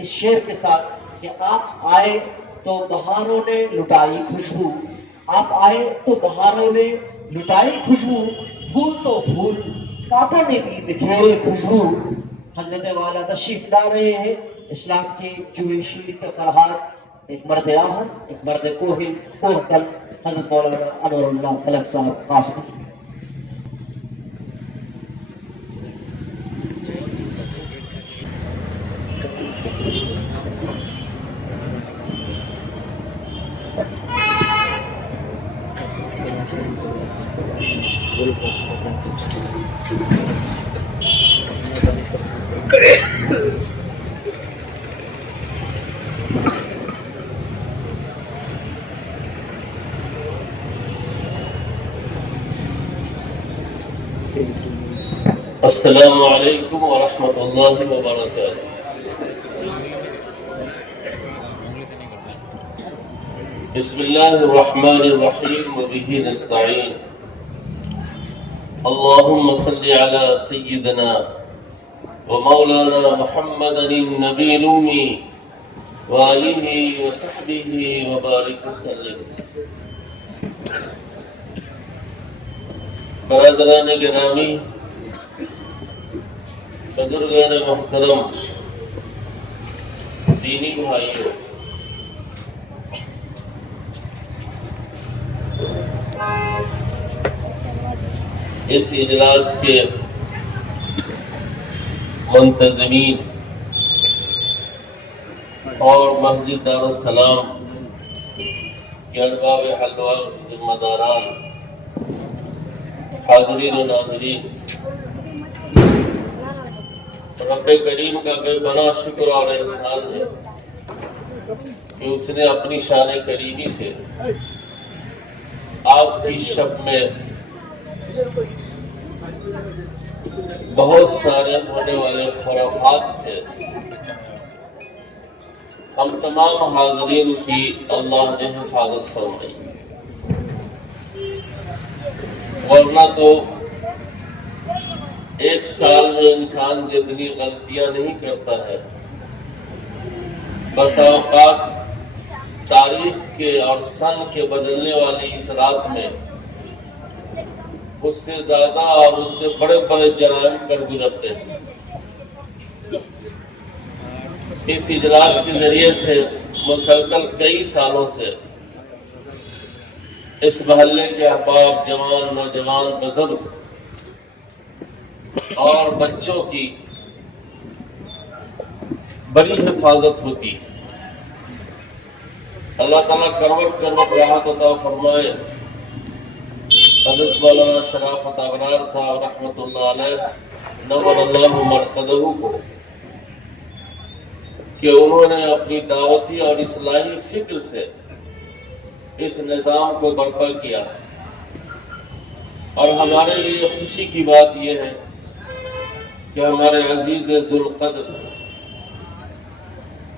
اس شعر کے ساتھ کہ آپ آئے تو بہاروں نے لٹائی خوشبو، آپ آئے تو بہاروں نے لٹائی خوشبو، پھول تو پھول کانٹوں نے بھی بکھیری خوشبو۔ حضرت والا تشریف لا رہے ہیں اسلام کی جوئی شیر کے فرحات، ایک مرد آہن، ایک مرد کوہکن، حضرت مولانا انور اللہ فلک صاحب قاسمی۔ السلام علیکم ورحمۃ اللہ وبرکاتہ۔ بسم اللہ الرحمن الرحیم وبہ نستعین۔ اللہم صل علی سیدنا ومولانا محمد النبی الامی وآلہ وصحبہ وبارک وسلم۔ برادران گرامی، بزرگان محترم، دینی بھائیوں، اس اجلاس کے منتظمین اور مسجد دارالسلام کے ارباب حلوہ ذمہ داران، حاضرین و ناظرین، رب کریم کا بے پناہ شکر اور احسان ہے کہ اس نے اپنی شان کریمی سے آج کی شب میں بہت سارے ہونے والے خرافات سے ہم تمام حاضرین کی اللہ نے حفاظت فرمائی، ورنہ تو ایک سال میں انسان جتنی غلطیاں نہیں کرتا ہے، بس اوقات تاریخ کے اور سن کے بدلنے والی اس رات میں اس سے زیادہ اور اس سے بڑے بڑے جرائم کر گزرتے ہیں۔ اس اجلاس کے ذریعے سے مسلسل کئی سالوں سے اس محلے کے احباب، جوان، نوجوان، بزرگ اور بچوں کی بڑی حفاظت ہوتی ہے۔ اللہ تعالیٰ کروٹ کروٹ راحت عطا فرمائے حضرت مولانا شرافت ابرار صاحب رحمۃ اللہ علیہ نور اللہ مرقدہ کو، کہ انہوں نے اپنی دعوتی اور اصلاحی فکر سے اس نظام کو برپا کیا، اور ہمارے لیے خوشی کی بات یہ ہے کہ ہمارے عزیز ذوالقدر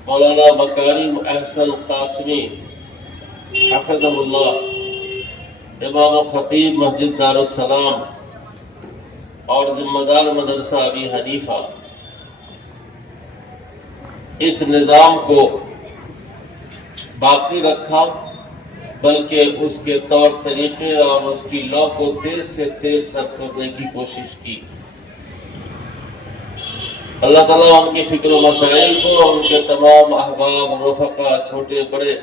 مولانا مکارم احسن قاسمی حفظہ اللہ، امام و خطیب مسجد دارالسلام اور ذمہ دار مدرسہ ابی حنیفہ، اس نظام کو باقی رکھا، بلکہ اس کے طور طریقے اور اس کی لو کو تیز سے تیز تر کرنے کی کوشش کی۔ اللہ تعالیٰ ان کی فکر و مسائل کو، ان کے تمام احباب، رفقا، چھوٹے بڑے،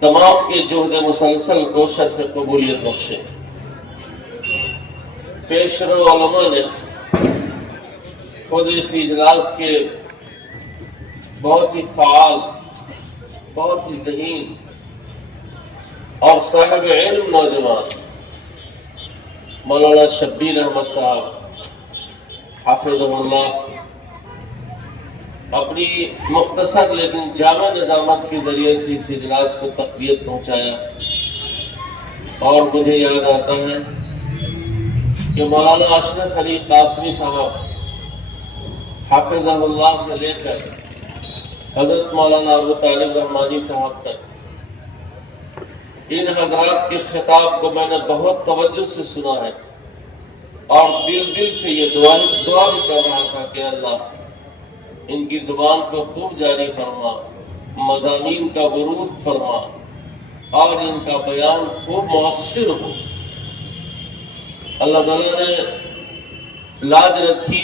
تمام کے جہد مسلسل کو شرف قبولیت بخشے۔ پیشرو علماء نے خود اس اجلاس کے بہت ہی فعال، بہت ہی ذہین اور صاحب علم نوجوان مولانا شبیر احمد صاحب حافظ اللہ، اپنی مختصر لیکن جامع نظامت کے ذریعے سے اس اجلاس کو تقویت پہنچایا۔ اور مجھے یاد آتا ہے کہ مولانا اشرف علی قاسمی صاحب حافظہ اللہ سے لے کر حضرت مولانا ابو طالب رحمانی صاحب تک، ان حضرات کے خطاب کو میں نے بہت توجہ سے سنا ہے، اور دل سے یہ دعا بھی کر رہا تھا کہ اللہ ان کی زبان کو خوب جاری فرما، مضامین کا ورود فرما اور ان کا بیان خوب مؤثر ہو۔ اللہ تعالیٰ نے لاج رکھی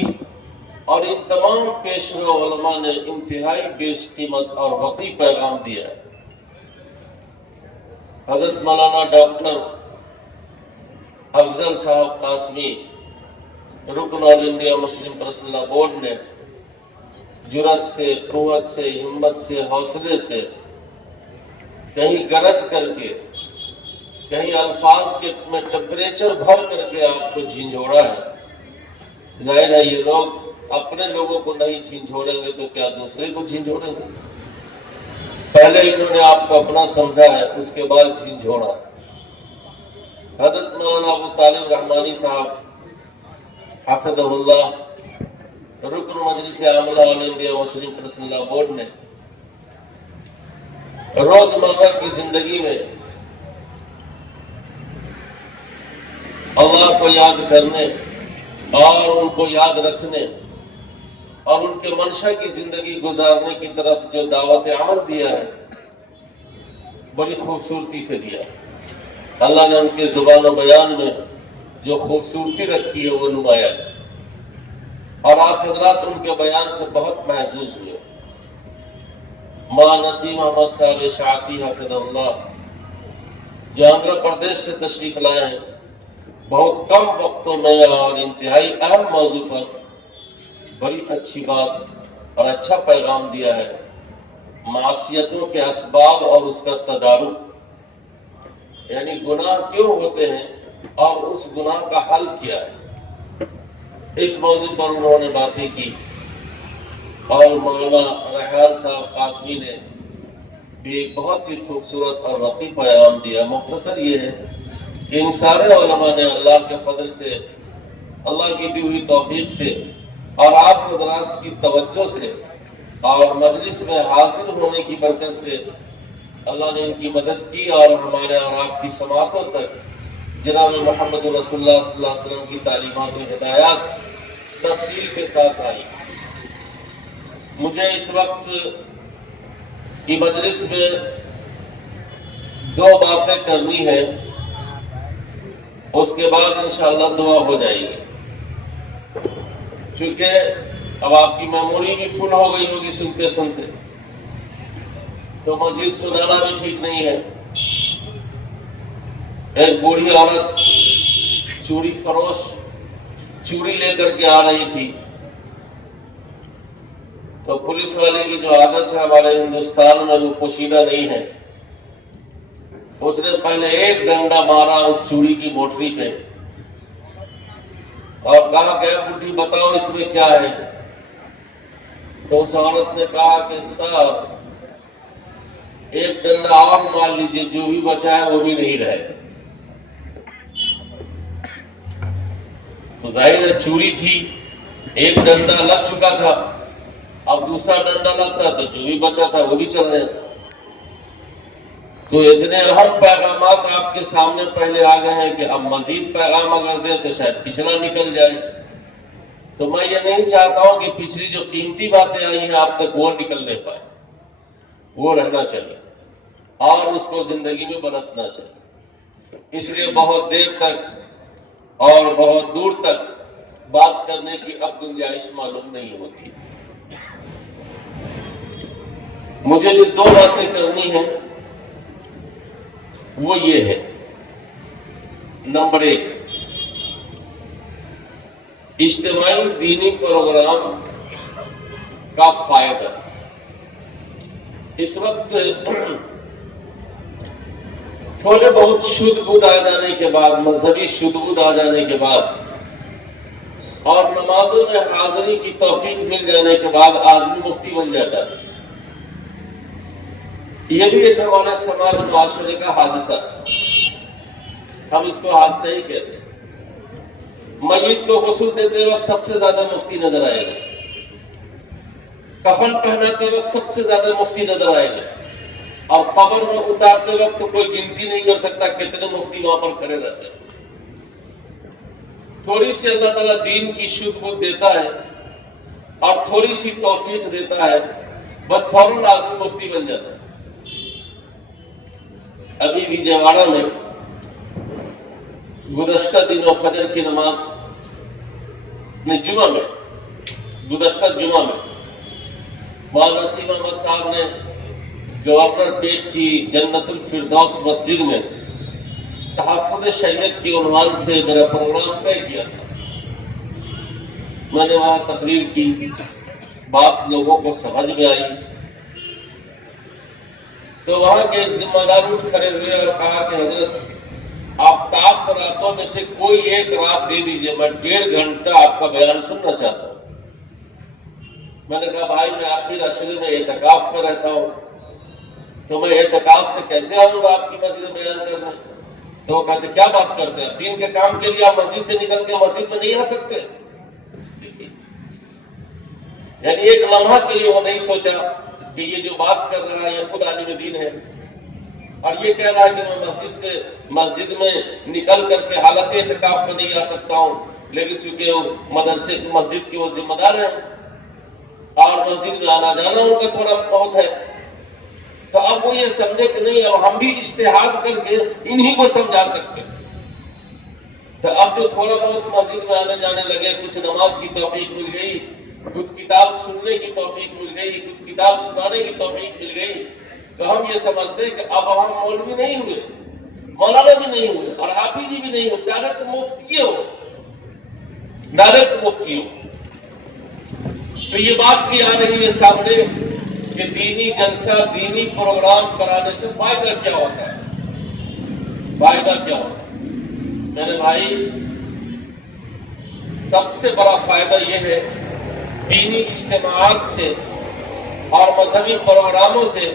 اور ان تمام پیشرو علماء نے انتہائی بیش قیمت اور وقی پیغام دیا ہے۔ حضرت مولانا ڈاکٹر افضل صاحب قاسمی رکن آل انڈیا مسلم پرسنل بورڈ نے جرأت سے، قوت سے، ہمت سے، حوصلے سے کہیں گرج کر کے، کہیں الفاظ کے میں ٹمپریچر بھر کر کے آپ کو جھنجھوڑا ہے۔ ظاہر ہے یہ لوگ اپنے لوگوں کو نہیں جھنجھوڑیں گے تو کیا دوسرے کو جھنجھوڑیں گے؟ پہلے انہوں نے آپ کو اپنا سمجھا ہے، اس کے بعد جھنجھوڑا۔ حضرت مولانا ابو طالب رحمانی صاحب حفظہ اللہ رکن مجلس عاملہ آل انڈیا مسلم پرسنل بورڈ نے روزمرہ کی زندگی میں اللہ کو یاد کرنے اور ان کو یاد رکھنے اور ان کے منشا کی زندگی گزارنے کی طرف جو دعوت عمل دیا ہے، بڑی خوبصورتی سے دیا۔ اللہ نے ان کے زبان و بیان میں جو خوبصورتی رکھی ہے وہ نمایاں ہے، اور آپ حضرات ان کے بیان سے بہت محظوظ ہوئے۔ ماں نسیم احمد صاحب اشاعتی حفظ اللہ جو آندھرا پردیش سے تشریف لائے ہیں، بہت کم وقتوں میں اور انتہائی اہم موضوع پر بڑی اچھی بات اور اچھا پیغام دیا ہے۔ معصیتوں کے اسباب اور اس کا تدارک، یعنی گناہ کیوں ہوتے ہیں اور اس گناہ کا حل کیا ہے، اس موضوع پر انہوں نے باتیں کی۔ اور مولانا ریحان صاحب قاسمی نے بھی ایک بہت ہی خوبصورت اور وقی پیغام دیا۔ مختصر یہ ہے کہ ان سارے علماء نے اللہ کے فضل سے، اللہ کی دی ہوئی توفیق سے اور آپ حضرات کی توجہ سے اور مجلس میں حاضر ہونے کی برکت سے اللہ نے ان کی مدد کی، اور ہمارے اور آپ کی سماعتوں تک جناب محمد رسول اللہ صلی اللہ علیہ وسلم کی تعلیمات و ہدایات تفصیل کے ساتھ آئی۔ مجھے اس وقت کی مجلس میں دو باتیں کرنی ہے، اس کے بعد انشاءاللہ دعا ہو جائے گی، کیونکہ اب آپ کی میموری بھی فل ہو گئی ہوگی سنتے سنتے، تو مزید سنانا بھی ٹھیک نہیں ہے۔ ایک بوڑھی عورت چوڑی فروش چوڑی لے کر کے آ رہی تھی، تو پولیس والے کی جو عادت ہے ہمارے ہندوستان میں وہ پوشیدہ نہیں ہے، اس نے پہلے ایک ڈنڈا مارا اس چوڑی کی موٹری پہ اور کہا کہ بڈھی بتاؤ اس میں کیا ہے؟ تو اس عورت نے کہا کہ صاحب ایک ڈنڈا اور مار لیجیے، جو بھی بچا ہے وہ بھی نہیں رہے۔ تو ظاہر ہے چوری تھی، ایک ڈنڈا لگ چکا تھا، اب دوسرا ڈنڈا لگتا تو جو بھی بچا تھا وہ بھی چل رہے تھے۔ تو اتنے اہم پیغامات آپ کے سامنے پہلے آ گئے ہیں کہ اب مزید پیغام اگر دیں تو شاید پچھلا نکل جائے۔ تو میں یہ نہیں چاہتا ہوں کہ پچھلی جو قیمتی باتیں آئی ہیں آپ تک وہ نکل نہیں پائے، وہ رہنا چاہیے اور اس کو زندگی میں برتنا چاہیے۔ اس لیے بہت دیر تک اور بہت دور تک بات کرنے کی اب گنجائش معلوم نہیں ہوتی۔ مجھے جو دو باتیں کرنی ہیں وہ یہ ہے، نمبر ایک، اجتماعی دینی پروگرام کا فائدہ۔ اس وقت تھوڑے بہت شدھ بدھ آ جانے کے بعد، مذہبی شدھ بدھ آ جانے کے بعد اور نمازوں میں حاضری کی توفیق مل جانے کے بعد آدمی مفتی بن جاتا ہے۔ یہ بھی ایک ہمارے سماج معاشرے کا حادثہ ہے، ہم اس کو حادثہ ہی کہتے ہیں۔ میت کو غسل دیتے وقت سب سے زیادہ مفتی نظر آئے گا، کفن پہناتے وقت سب سے زیادہ مفتی نظر آئے گا، اور قبر میں اتارتے وقت تو کوئی گنتی نہیں کر سکتا کتنے مفتی وہاں پر کھڑے رہتے ہیں۔ تھوڑی سی اللہ تعالیٰ دین کی شدھ بدھ دیتا ہے اور تھوڑی سی توفیق دیتا ہے بس فوراً آدمی مفتی بن جاتا ہے. ابھی وجےواڑا میں گزشتہ دنوں فجر کی نماز گزشتہ جمعہ میں مولانا نسیم احمد صاحب نے گورنر پیٹ کی جنت الفردوس مسجد میں تحفظ شریعت کے عنوان سے میرا پروگرام طے کیا تھا. میں نے وہاں تقریر کی، بات لوگوں کو سمجھ میں آئی تو وہاں کے ایک ذمہ دار اٹھ کھڑے ہوئے اور کہا کہ حضرت آفتاب راتوں میں سے کوئی ایک رات دے دیجئے، میں 1.5 گھنٹہ آپ کا بیان سننا چاہتا ہوں. میں نے کہا بھائی میں آخر عشرے میں اعتکاف میں رہتا ہوں تو میں اعتکاف سے کیسے آؤں گا آپ کی مسجد میں بیان کرنے؟ تو وہ کہتے کیا بات کرتے ہیں، دین کے کام کے لیے آپ مسجد سے نکل کے مسجد میں نہیں آ سکتے؟ یعنی ایک لمحہ کے لیے وہ نہیں سوچا کہ یہ جو بات کر رہا ہے یہ خود عالم دین ہے، اور یہ کہہ رہا ہے کہ میں مسجد میں نکل کر کے حالت اعتکاف میں نہیں آ سکتا ہوں، لیکن چونکہ وہ مدرسے مسجد کے وہ ذمہ دار ہیں اور مسجد میں آنا جانا ان کا تھوڑا بہت ہے، تو اب وہ یہ سمجھے کہ نہیں اب ہم بھی اجتہاد کر کے انہی کو سمجھا سکتے. تو اب جو تھوڑا بہت مسجد میں آنے جانے لگے، کچھ نماز کی توفیق مل گئی، کچھ کتاب سننے کی توفیق مل گئی، کچھ کتاب سنانے کی توفیق مل گئی، تو ہم یہ سمجھتے ہیں کہ اب ہم مولوی نہیں ہوئے، مولانا بھی نہیں ہوئے اور حافظ جی بھی نہیں ہوئے، ڈائریکٹ مفتی ہو. تو یہ بات بھی آ رہی ہے سامنے کہ دینی جلسہ، دینی پروگرام کرانے سے فائدہ کیا ہوتا ہے، فائدہ کیا ہوتا ہے. میرے بھائی سب سے بڑا فائدہ یہ ہے دینی اجتماعات سے اور مذہبی پروگراموں سے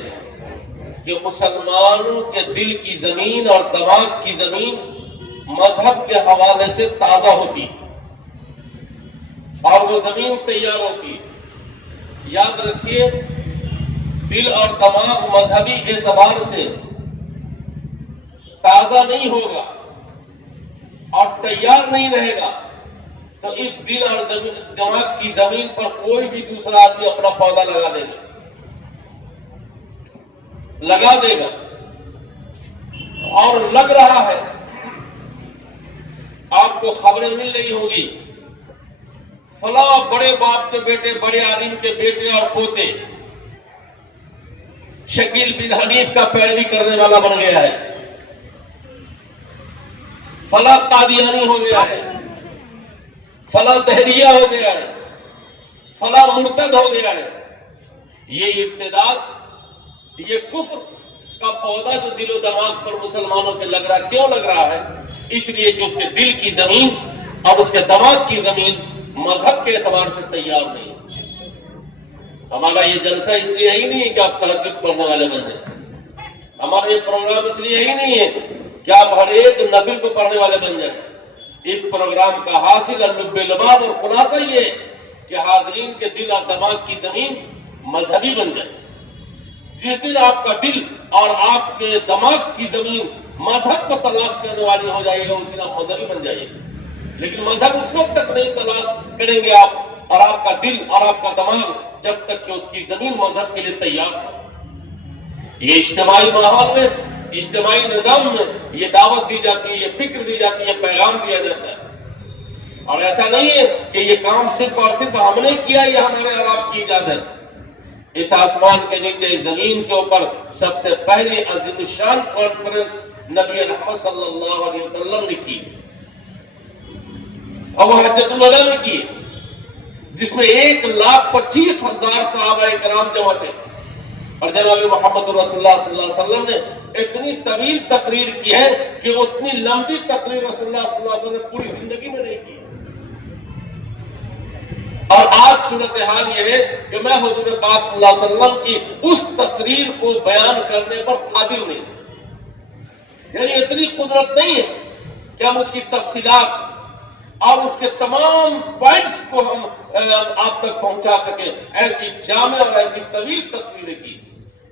کہ مسلمانوں کے دل کی زمین اور دماغ کی زمین مذہب کے حوالے سے تازہ ہوتی اور وہ زمین تیار ہوتی. یاد رکھیے دل اور دماغ مذہبی اعتبار سے تازہ نہیں ہوگا اور تیار نہیں رہے گا تو اس دل اور دماغ کی زمین پر کوئی بھی دوسرا آدمی اپنا پودا لگا دے گا اور لگ رہا ہے. آپ کو خبریں مل رہی ہوں گی فلاں بڑے باپ کے بیٹے، بڑے عالم کے بیٹے اور پوتے شکیل بن حنیف کا پیروی کرنے والا بن گیا ہے، فلاں قادیانی ہو گیا ہے، فلاں دہریہ ہو گیا ہے، فلاں مرتد ہو گیا ہے. یہ ارتداد، یہ کفر کا پودا جو دل و دماغ پر مسلمانوں کے لگ رہا، کیوں لگ رہا ہے؟ اس لیے کہ اس کے دل کی زمین اور اس کے دماغ کی زمین مذہب کے اعتبار سے تیار نہیں. ہمارا یہ جلسہ اس لیے ہی نہیں ہے کہ آپ تہجد پڑھنے والے بن جائیں، ہمارا یہ پروگرام اس لیے ہی نہیں ہے کہ آپ ہر ایک نفل کو پڑھنے والے بن جائیں. اس پروگرام کا حاصل اللب لباب اور خلاصہ یہ ہے کہ حاضرین کے دل اور دماغ کی زمین مذہبی بن جائے. جس دن آپ کا دل اور آپ کے دماغ کی زمین مذہب کو تلاش کرنے والی ہو جائے گا اس دن آپ مذہبی بن جائیے. لیکن مذہب اس وقت تک نہیں تلاش کریں گے آپ اور آپ کا دل اور آپ کا دماغ جب تک کہ اس کی زمین مذہب کے لیے تیار ہو. یہ اجتماعی ماحول میں، اجتماعی نظام میں یہ دعوت دی جاتی ہے، یہ فکر دی جاتی ہے، پیغام دیا جاتا ہے. اور ایسا نہیں ہے کہ یہ کام صرف اور صرف ہم نے کیا یا ہمارے اور آپ کی ایجاد ہے. اس آسمان کے نیچے زمین کے اوپر سب سے پہلی عظیم الشان کانفرنس نبی رحمت صلی اللہ علیہ وسلم نے کی اور وہ حجۃ الوداع میں کی، جس میں 1,25,000 صحابہ کرام جمع تھے. اور جناب محمد رسول اللہ صلی اللہ علیہ وسلم نے اتنی طویل تقریر کی ہے کہ اتنی لمبی تقریر رسول اللہ صلی اللہ علیہ وسلم نے پوری زندگی میں نہیں کی. اور آج صورتحال یہ ہے کہ میں حضور پاک صلی اللہ علیہ وسلم کی اس تقریر کو بیان کرنے پر قادر نہیں، یعنی اتنی قدرت نہیں ہے کہ ہم اس کی تفصیلات اور اس کے تمام پوائنٹس کو ہم آپ تک پہنچا سکیں. ایسی جامع اور ایسی طویل تقریریں کی،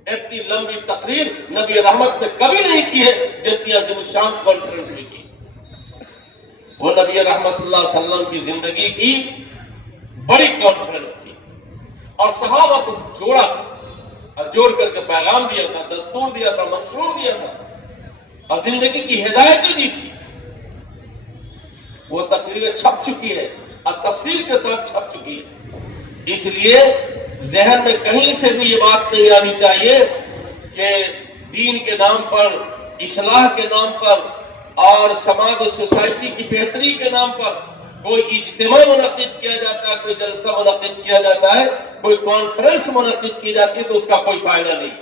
اتنی لمبی تقریر نبی رحمت نے کبھی نہیں کی ہے جتنی عظیم الشان کانفرنس نے کی. وہ نبی رحمت صلی اللہ علیہ وسلم کی زندگی کی بڑی کانفرنس تھی. اور صحابہ کو جوڑا تھا اور جوڑ کر کے پیغام دیا تھا، دستور دیا تھا، منشور دیا تھا اور زندگی کی ہدایتیں دی تھی. وہ تقریریں چھپ چکی ہے اور تفصیل کے ساتھ چھپ چکی ہے. اس لیے ذہن میں کہیں سے بھی یہ بات نہیں آنی چاہیے کہ دین کے نام پر، اصلاح کے نام پر اور سماج و سوسائٹی کی بہتری کے نام پر کوئی اجتماع منعقد کیا جاتا ہے، کوئی جلسہ منعقد کیا جاتا ہے، کوئی کانفرنس منعقد کی جاتی ہے تو اس کا کوئی فائدہ نہیں.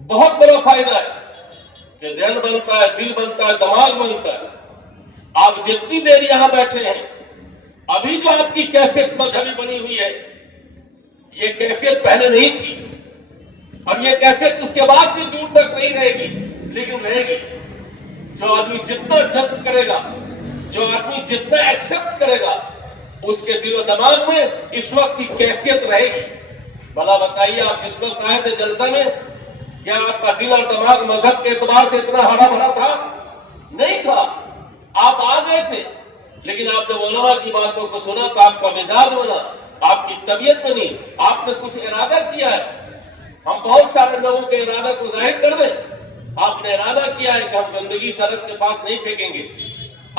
بہت بڑا فائدہ ہے کہ ذہن بنتا ہے، دل بنتا ہے، دماغ بنتا ہے. آپ جتنی دیر یہاں بیٹھے ہیں، ابھی جو آپ کی کیفیت مذہبی بنی ہوئی ہے، یہ کیفیت پہلے نہیں تھی اور یہ کیفیت اس کے بعد بھی دور تک نہیں رہے گی، لیکن رہے گی. جو آدمی جتنا جذب کرے گا، جو آدمی جتنا ایکسپٹ کرے گا، اس کے دل و دماغ میں اس وقت کی کیفیت رہے گی. بھلا بتائیے، آپ جس وقت آئے تھے جلسہ میں، کیا آپ کا دل اور دماغ مذہب کے اعتبار سے اتنا ہرا بھرا تھا؟ نہیں تھا. آپ آ گئے تھے، لیکن آپ جب علماء کی باتوں کو سنا تو آپ کا مزاج بنا، آپ کی طبیعت بنی، آپ نے کچھ ارادہ کیا ہے. ہم بہت سارے لوگوں کے ارادہ کو ظاہر کر دیں. آپ نے ارادہ کیا ہے کہ ہم گندگی سڑک کے پاس نہیں پھینکیں گے.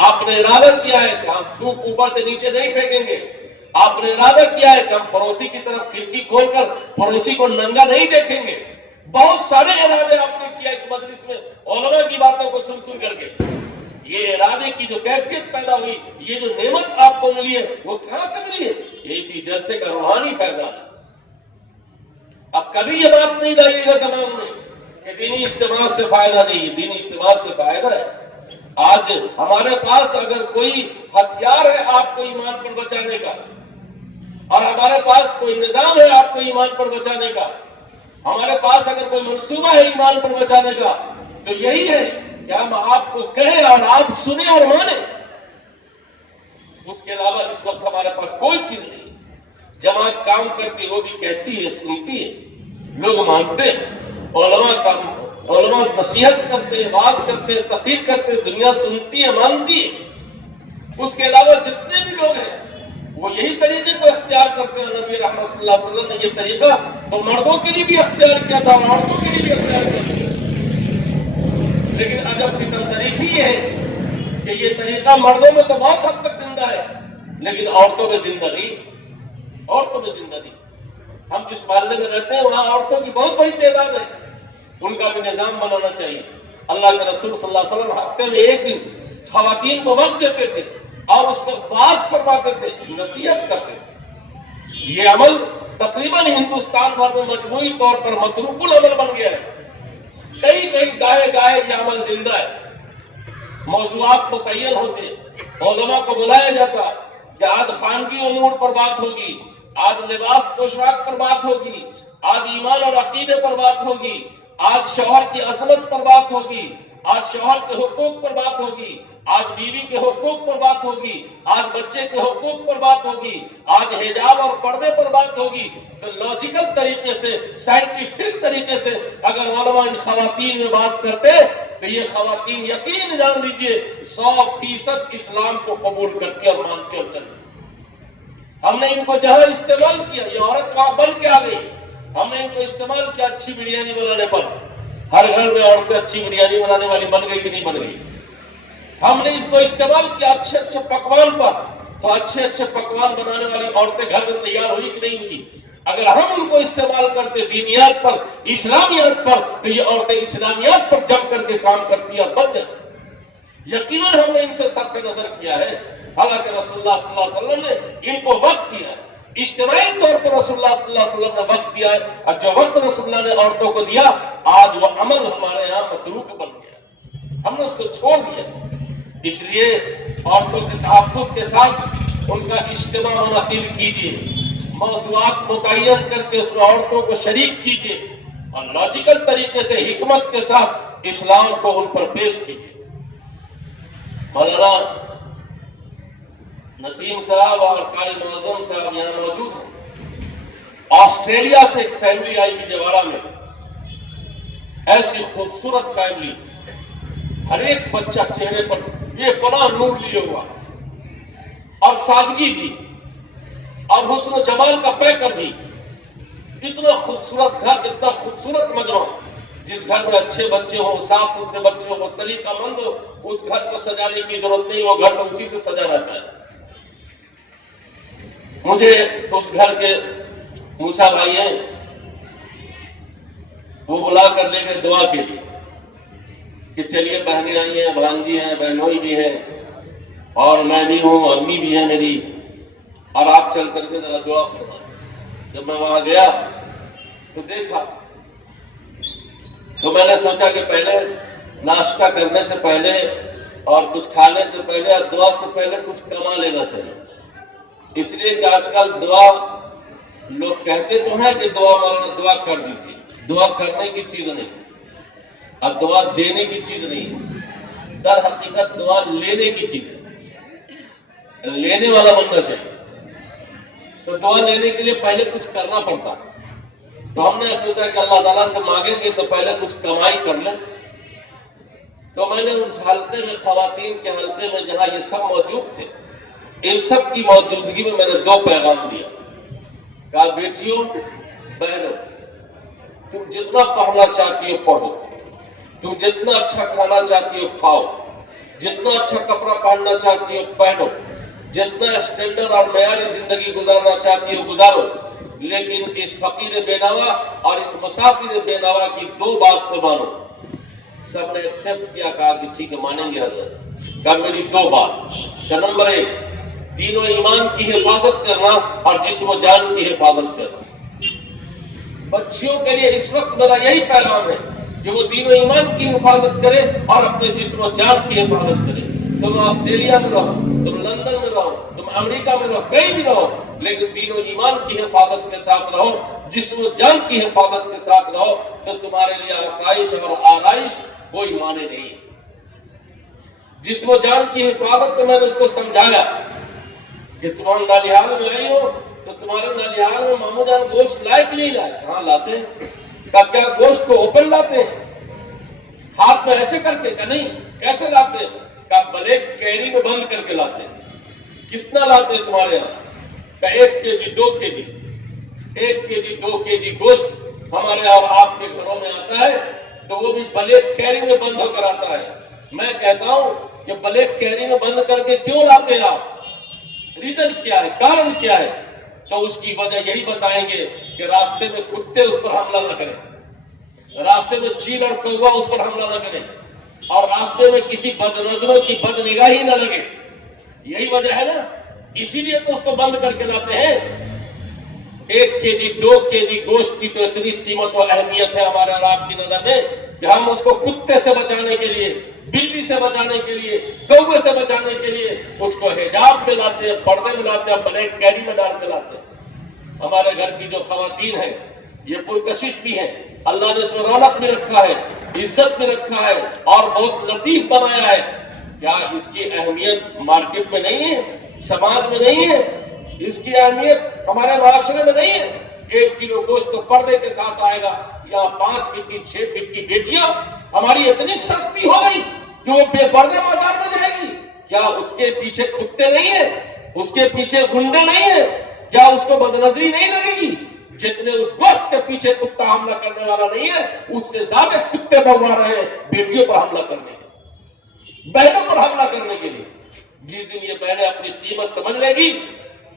آپ نے ارادہ کیا ہے کہ ہم تھوک اوپر سے نیچے نہیں پھینکیں گے. آپ نے ارادہ کیا ہے کہ ہم پڑوسی کی طرف کھڑکی کھول کر پڑوسی کو ننگا نہیں دیکھیں گے. بہت سارے ارادے آپ نے کیا اس مجلس میں علماء کی باتوں کو سن سن کر کے. یہ ارادے کی جو کیفیت پیدا ہوئی، یہ جو نعمت آپ کو ملی ہے، وہ کہاں سے ملی ہے؟ یہ اسی جلسے کا روحانی فیضان ہے. اب کبھی یہ بات نہیں لائیے گا دماغ میں کہ دینی اجتماع سے فائدہ نہیں ہے. دینی اجتماع سے فائدہ ہے. آج ہمارے پاس اگر کوئی ہتھیار ہے آپ کو ایمان پر بچانے کا، اور ہمارے پاس کوئی نظام ہے آپ کو ایمان پر بچانے کا، ہمارے پاس اگر کوئی منصوبہ ہے ایمان پر بچانے کا، تو یہی ہے کہ ہم آپ کو کہیں اور آپ سنیں اور مانیں. اس کے علاوہ اس وقت ہمارے پاس کوئی چیز نہیں. جماعت کام کرتی، وہ بھی کہتی ہے، سنتی ہے، لوگ مانتے ہیں. علماء نصیحت کرتے ہیں، واعظ کرتے ہیں، تقریر کرتے ہیں، دنیا سنتی ہے، مانتی ہے. اس کے علاوہ جتنے بھی لوگ ہیں وہ یہی طریقے کو اختیار کرتے ہیں. نبی رحمت صلی اللہ علیہ وسلم نے یہ طریقہ تو مردوں کے لیے بھی اختیار کیا تھا اور عورتوں کے لیے بھی اختیار کیا تھا. لیکن عجب ستم ظریفی یہ ہے کہ یہ طریقہ مردوں میں تو بہت حد تک زندہ ہے، لیکن عورتوں میں زندہ نہیں. عورتوں میں زندہ نہیں. ہم جس محلے میں رہتے ہیں وہاں عورتوں کی بہت بڑی تعداد ہے. ان کا بھی نظام بنانا چاہیے. اللہ کے رسول صلی اللہ علیہ وسلم ہفتے میں ایک دن خواتین کو وقت دیتے تھے اور اس وقت واعظ فرماتے تھے، نصیحت کرتے تھے. یہ عمل تقریباً ہندوستان بھر میں مجموعی طور پر متروک العمل بن گیا ہے. کئی گاہے یہ عمل زندہ ہے. موضوعات متعین ہوتے، علماء کو بلایا جاتا کہ آج خانگی امور پر بات ہوگی، آج لباس پوشاک پر بات ہوگی، آج ایمان اور عقیدے پر بات ہوگی، آج شوہر کی عظمت پر بات ہوگی، آج شوہر کے حقوق پر بات ہوگی، آج بیوی کے حقوق پر بات ہوگی، آج بچے کے حقوق پر بات ہوگی، آج حجاب اور پردے پر بات ہوگی. تو لاجیکل طریقے سے، سائنٹیفک طریقے سے اگر علماء ان خواتین میں بات کرتے تو یہ خواتین یقین جان لیجئے 100% اسلام کو قبول کرتی اور مانتی اور چلتی. ہم نے ان کو جہاں استعمال کیا، یہ عورت وہاں بن کے آ گئی. ہم نے ان کو استعمال کیا اچھی بریانی بنانے پر. ہر گھر میں عورتیں اچھی بریانی بنانے والی بن گئی کہ نہیں بن گئی؟ ہم نے اس کو استعمال کیا اچھے پکوان پر، تو اچھے پکوان بنانے والی عورتیں گھر میں تیار ہوئی کہ نہیں ہوئی؟ اگر ہم ان کو استعمال کرتے دینیات پر، اسلامیات پر، تو یہ عورتیں اسلامیات پر جم کر کے کام کرتی اور بن جاتی. یقیناً ہم نے ان سے صرف نظر کیا ہے. حالانکہ رسول اللہ صلی اللہ علیہ وسلم نے ان کو وقت دیا ہے. اجتماعی طور پر رسول اللہ صلی اللہ علیہ وسلم نے وقت دیا ہے، اور جو وقت رسول اللہ نے عورتوں کو دیا، آج وہ عمل ہمارے یہاں متروک بن گیا. ہم نے اس کو چھوڑ دیا. اس لیے عورتوں کے تحفظ کے ساتھ ان کا اجتماع منعقد کیجیے، موضوعات متعین کر کے اس میں عورتوں کو شریک کیجیے اور لاجیکل طریقے سے حکمت کے ساتھ اسلام کو ان پر پیش کیجیے. مولانا نسیم صاحب اور قاری معظم صاحب یہاں موجود ہیں. آسٹریلیا سے ایک فیملی آئی وجےواڑا میں، ایسی خوبصورت فیملی، ہر ایک بچہ چہرے پر یہ پناہ نور لیے ہوا اور سادگی بھی. اور حسن و جمال کا پیکر بھی. اتنا خوبصورت گھر, اتنا خوبصورت مجمع, جس گھر میں اچھے بچے ہوں, صاف ستھرے بچے ہوں, وہ سلیقہ مند ہو, اس گھر کو سجانے کی ضرورت نہیں, وہ گھر تو اسی سے سجا رہتا ہے. مجھے اس گھر کے موسیٰ بھائی ہیں, وہ بلا کر لے گئے دعا کے لیے کہ چلیے بہنیں آئی ہیں, بھانجی ہیں, بہنوئی بھی ہیں, اور میں بھی ہوں, امی بھی ہیں میری, اور آپ چل کر کے ذرا دعا فرمائیں. جب میں وہاں گیا تو دیکھا تو میں نے سوچا کہ پہلے ناشتہ کرنے سے پہلے اور کچھ کھانے سے پہلے اور دعا سے پہلے کچھ کما لینا چاہیے. اس لیے کہ آج کل دعا لوگ کہتے تو ہیں کہ دعا مولانا دعا کر دیجیے, دعا کرنے کی چیز نہیں, اب دعا دینے کی چیز نہیں, در حقیقت دعا لینے کی چیز ہے, لینے والا بننا چاہیے. تو دعا لینے کے لیے پہلے کچھ کرنا پڑتا. تو ہم نے سوچا کہ اللہ تعالیٰ سے مانگیں گے تو پہلے کچھ کمائی کر لیں. تو میں نے اس حلقے میں, خواتین کے حلقے میں جہاں یہ سب موجود تھے, ان سب کی موجودگی میں نے 2 پیغام دیا. کہا بیٹیوں, بہنوں, تم جتنا پڑھنا چاہتی ہو پڑھو, تم جتنا اچھا کھانا چاہتی ہو کھاؤ, جتنا اچھا کپڑا پہننا چاہتی ہو پہنو, جتنا اسٹینڈرڈ اور معیاری زندگی گزارنا چاہتی ہو گزارو, لیکن اس فقیر بے نوا اور اس مسافر بے نوا کی 2 بات کو مانو. سب نے ایکسپٹ کیا, کہا کہ ٹھیک ہے مانیں گے حضرت. کہا میری 2 بات. کہ نمبر 1, دین و ایمان کی حفاظت کرنا اور جسم و جان کی حفاظت کرنا. بچیوں کے لیے اس وقت میرا یہی پیغام ہے کہ وہ دین و ایمان کی حفاظت کرے اور اپنے جسم و جان کی حفاظت کرے. تم آسٹریلیا میں رہو, تم لندن میں رہو, تم امریکہ میں رہو, کہیں بھی رہو, لیکن دین و ایمان کی حفاظت کے ساتھ رہو, جسم و جان کی حفاظت کے ساتھ رہو, تو تمہارے لیے آسائش اور آرائش کوئی معنی نہیں. جسم و جان کی حفاظت تو میں نے اس کو سمجھایا کہ تمہارے نالیحال میں آئی ہو تو تمہارے نالیحال میں مامو جان گوشت لائے کہ نہیں لائے؟ کہاں لاتے ہیں. کہا کیا گوشت کو اوپن لاتے ہیں ہاتھ میں ایسے کر کے؟ کہا نہیں. کیسے لاتے ہیں؟ کہا بلیک کیری میں بند کر کے لاتے ہیں. کتنا لاتے ہیں تمہارے یہاں؟ کہا 1 kg 2 kg 1 kg 2 kg گوشت ہمارے اور آپ کے گھروں میں آتا ہے تو وہ بھی بلیک کیری میں بند ہو کر آتا ہے. میں کہتا ہوں کہ بلیک کیری میں بند کر کے کیوں لاتے ہیں آپ؟ ریزن کیا ہے, کارن کیا ہے؟ تو اس کی وجہ یہی بتائیں گے کہ راستے میں کتے اس پر حملہ نہ کریں, راستے میں چیل اور کوا اس پر حملہ نہ کریں, اور راستے میں کسی بد نظروں کی بد نگاہی نہ لگے. یہی وجہ ہے نا, اسی لیے تو اس کو بند کر کے لاتے ہیں. 1 kg 2 kg گوشت کی تو اتنی قیمت و اہمیت ہے ہمارے اور آپ کی نظر میں کہ ہم اس کو کتے سے بچانے کے لیے, بلی سے بچانے کے لیے, کوے سے بچانے کے لیے اس کو حجاب میں لاتے ہیں, پردے میں لاتے ہیں, بلیک کیری میں ڈال کے لاتے ہیں. ہمارے گھر کی جو خواتین ہیں یہ پرکشش بھی ہیں, اللہ نے اس میں رونق بھی رکھا ہے, عزت بھی رکھا ہے اور بہت لطیف بنایا ہے. کیا اس کی اہمیت مارکیٹ میں نہیں ہے, سماج میں نہیں ہے؟ اس کی اہمیت ہمارے معاشرے میں نہیں ہے. 1 کلو گوشت تو پردے کے ساتھ آئے گا. یہاں 5 فٹ کی 6 فٹ کی بیٹیاں ہماری اتنی سستی ہو گئی کہ وہ بے پردے بازار میں جائے گی. کیا اس کے پیچھے کتے نہیں ہیں, اس کے پیچھے گنڈے نہیں ہیں؟ کیا اس کو بدنظری نہیں لگے گی؟ جتنے اس گوشت کے پیچھے کتا حملہ کرنے والا نہیں ہے, اس سے زیادہ کتے بھگوا رہے ہیں بیٹیوں پر حملہ کرنے کے, بہنوں پر حملہ کرنے کے لیے. جس دن یہ بہنیں اپنی قیمت سمجھ لے گی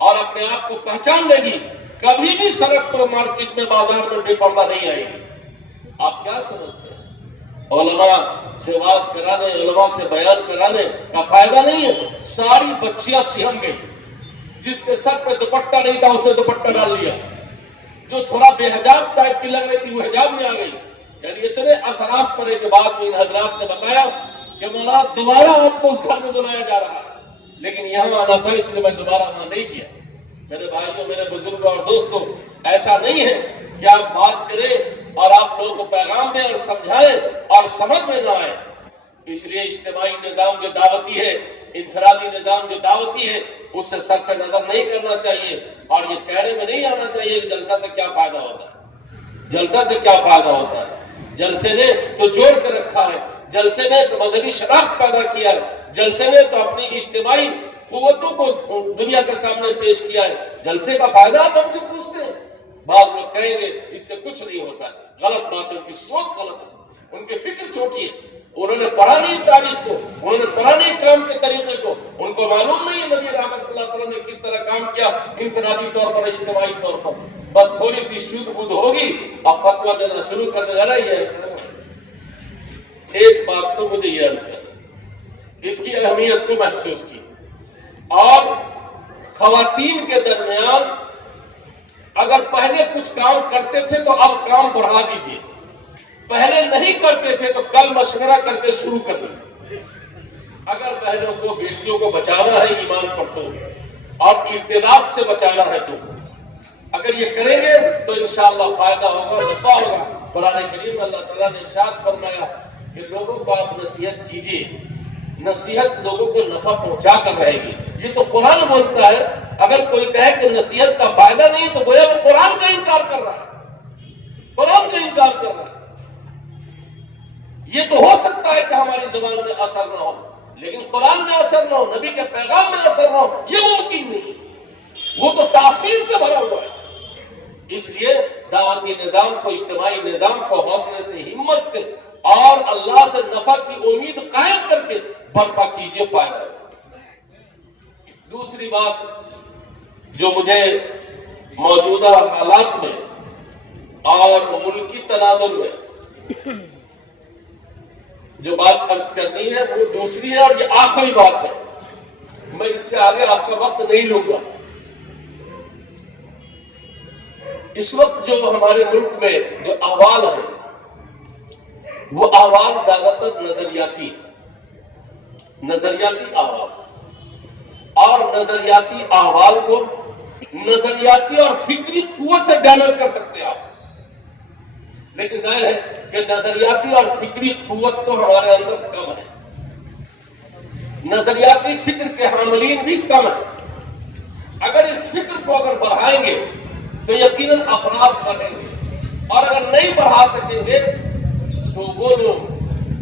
اور اپنے آپ کو پہچان لے گی, کبھی بھی سڑک پر, مارکیٹ میں, بازار میں بے پردہ نہیں آئے گی. آپ کیا سمجھتے ہیں علماء سے واز کرانے, علماء سے بیان کرانے کا فائدہ نہیں ہے؟ ساری بچیاں سہم گئی. جس کے سر پہ دوپٹہ نہیں تھا اسے دوپٹہ ڈال لیا, جو تھوڑا بے حجاب ٹائپ کی لگ رہی تھی وہ حجاب میں آ گئی. یعنی اتنے اثرات پڑے کے بعد میں ان حضرات نے بتایا کہ مولانا دوبارہ آپ کو اس گھر میں بلایا جا رہا ہے, لیکن یہاں آنا تھا اس لیے میں دوبارہ وہاں نہیں کیا. میرے بھائیوں, میرے بزرگوں اور دوستوں, ایسا نہیں ہے کہ آپ بات کریں اور آپ لوگوں کو پیغام دیں اور سمجھائیں اور سمجھ میں نہ آئے. اس لیے اجتماعی نظام جو دعوتی ہے, انفرادی نظام جو دعوتی ہے, اس سے صرف نظر نہیں کرنا چاہیے اور یہ کہنے میں نہیں آنا چاہیے کہ جلسہ سے کیا فائدہ ہوتا ہے. جلسہ سے کیا فائدہ ہوتا ہے؟ جلسے نے تو جوڑ کے رکھا ہے, جلسے نے تو مذہبی شناخت پیدا کیا ہے, جلسے نے تو اپنی اجتماعی قوتوں کو دنیا کے سامنے پیش کیا ہے. جلسے کا فائدہ آپ ہم سے پوچھتے ہیں. بعض لوگ کہیں گے اس سے کچھ نہیں ہوتا ہے. غلط بات ہے، ان کی سوچ غلط ہے، ان کی فکر چھوٹی ہے. انہوں نے پڑھا نہیں تاریخ کو، انہوں نے پڑھا نہیں کام کے طریقے کو، ان کو معلوم نہیں ہے نبی رحمت صلی اللہ علیہ وسلم نے کس طرح کام کیا انفرادی طور پر، اجتماعی طور پر. بس تھوڑی سی شدھ بدھ ہوگی اب فتویٰ دینا شروع کر دینا رہی ہے. ایک بات تو مجھے یہ عرض کرنا، اس کی اہمیت کو محسوس کی. اور خواتین کے درمیان اگر پہلے کچھ کام کرتے تھے تو اب کام بڑھا دیجیے. پہلے نہیں کرتے تھے تو کل مشورہ کر کے شروع کر دیجیے. اگر بہنوں کو بیٹیوں کو بچانا ہے ایمان پر تو، اور ارتداد سے بچانا ہے تو اگر یہ کریں گے تو انشاءاللہ فائدہ ہوگا، نفع ہوگا. قرآن کریم میں اللہ تعالیٰ نے ارشاد فرمایا کہ لوگوں کو آپ نصیحت کیجیے، نصیحت لوگوں کو نفع پہنچا کر رہے گی. یہ تو قرآن بولتا ہے. اگر کوئی کہے کہ نصیحت کا فائدہ نہیں تو گویا وہ قرآن کا انکار کر رہا ہے، قرآن کا انکار کر رہا ہے. یہ تو ہو سکتا ہے کہ ہماری زبان میں اثر نہ ہو، لیکن قرآن میں اثر نہ ہو، نبی کے پیغام میں اثر نہ ہو، یہ ممکن نہیں. وہ تو تاثیر سے بھرا ہوا ہے. اس لیے دعوتی نظام کو، اجتماعی نظام کو حوصلے سے، ہمت سے اور اللہ سے نفع کی امید قائم کر کے برپا کیجیے، فائدہ. دوسری بات جو مجھے موجودہ حالات میں اور ملکی تناظر میں جو بات عرض کرنی ہے وہ دوسری ہے، اور یہ آخری بات ہے. میں اس سے آگے آپ کا وقت نہیں لوں گا. اس وقت جو ہمارے ملک میں جو احوال ہیں وہ احوال زیادہ تر نظریاتی احوال، اور نظریاتی احوال کو نظریاتی اور فکری قوت سے ڈیمیج کر سکتے ہیں آپ. لیکن ظاہر ہے کہ نظریاتی اور فکری قوت تو ہمارے اندر کم ہے. نظریاتی فکر کے حاملین بھی کم ہیں. اگر اس فکر کو اگر بڑھائیں گے تو یقیناً افراد بڑھیں گے، اور اگر نہیں بڑھا سکیں گے تو وہ لوگ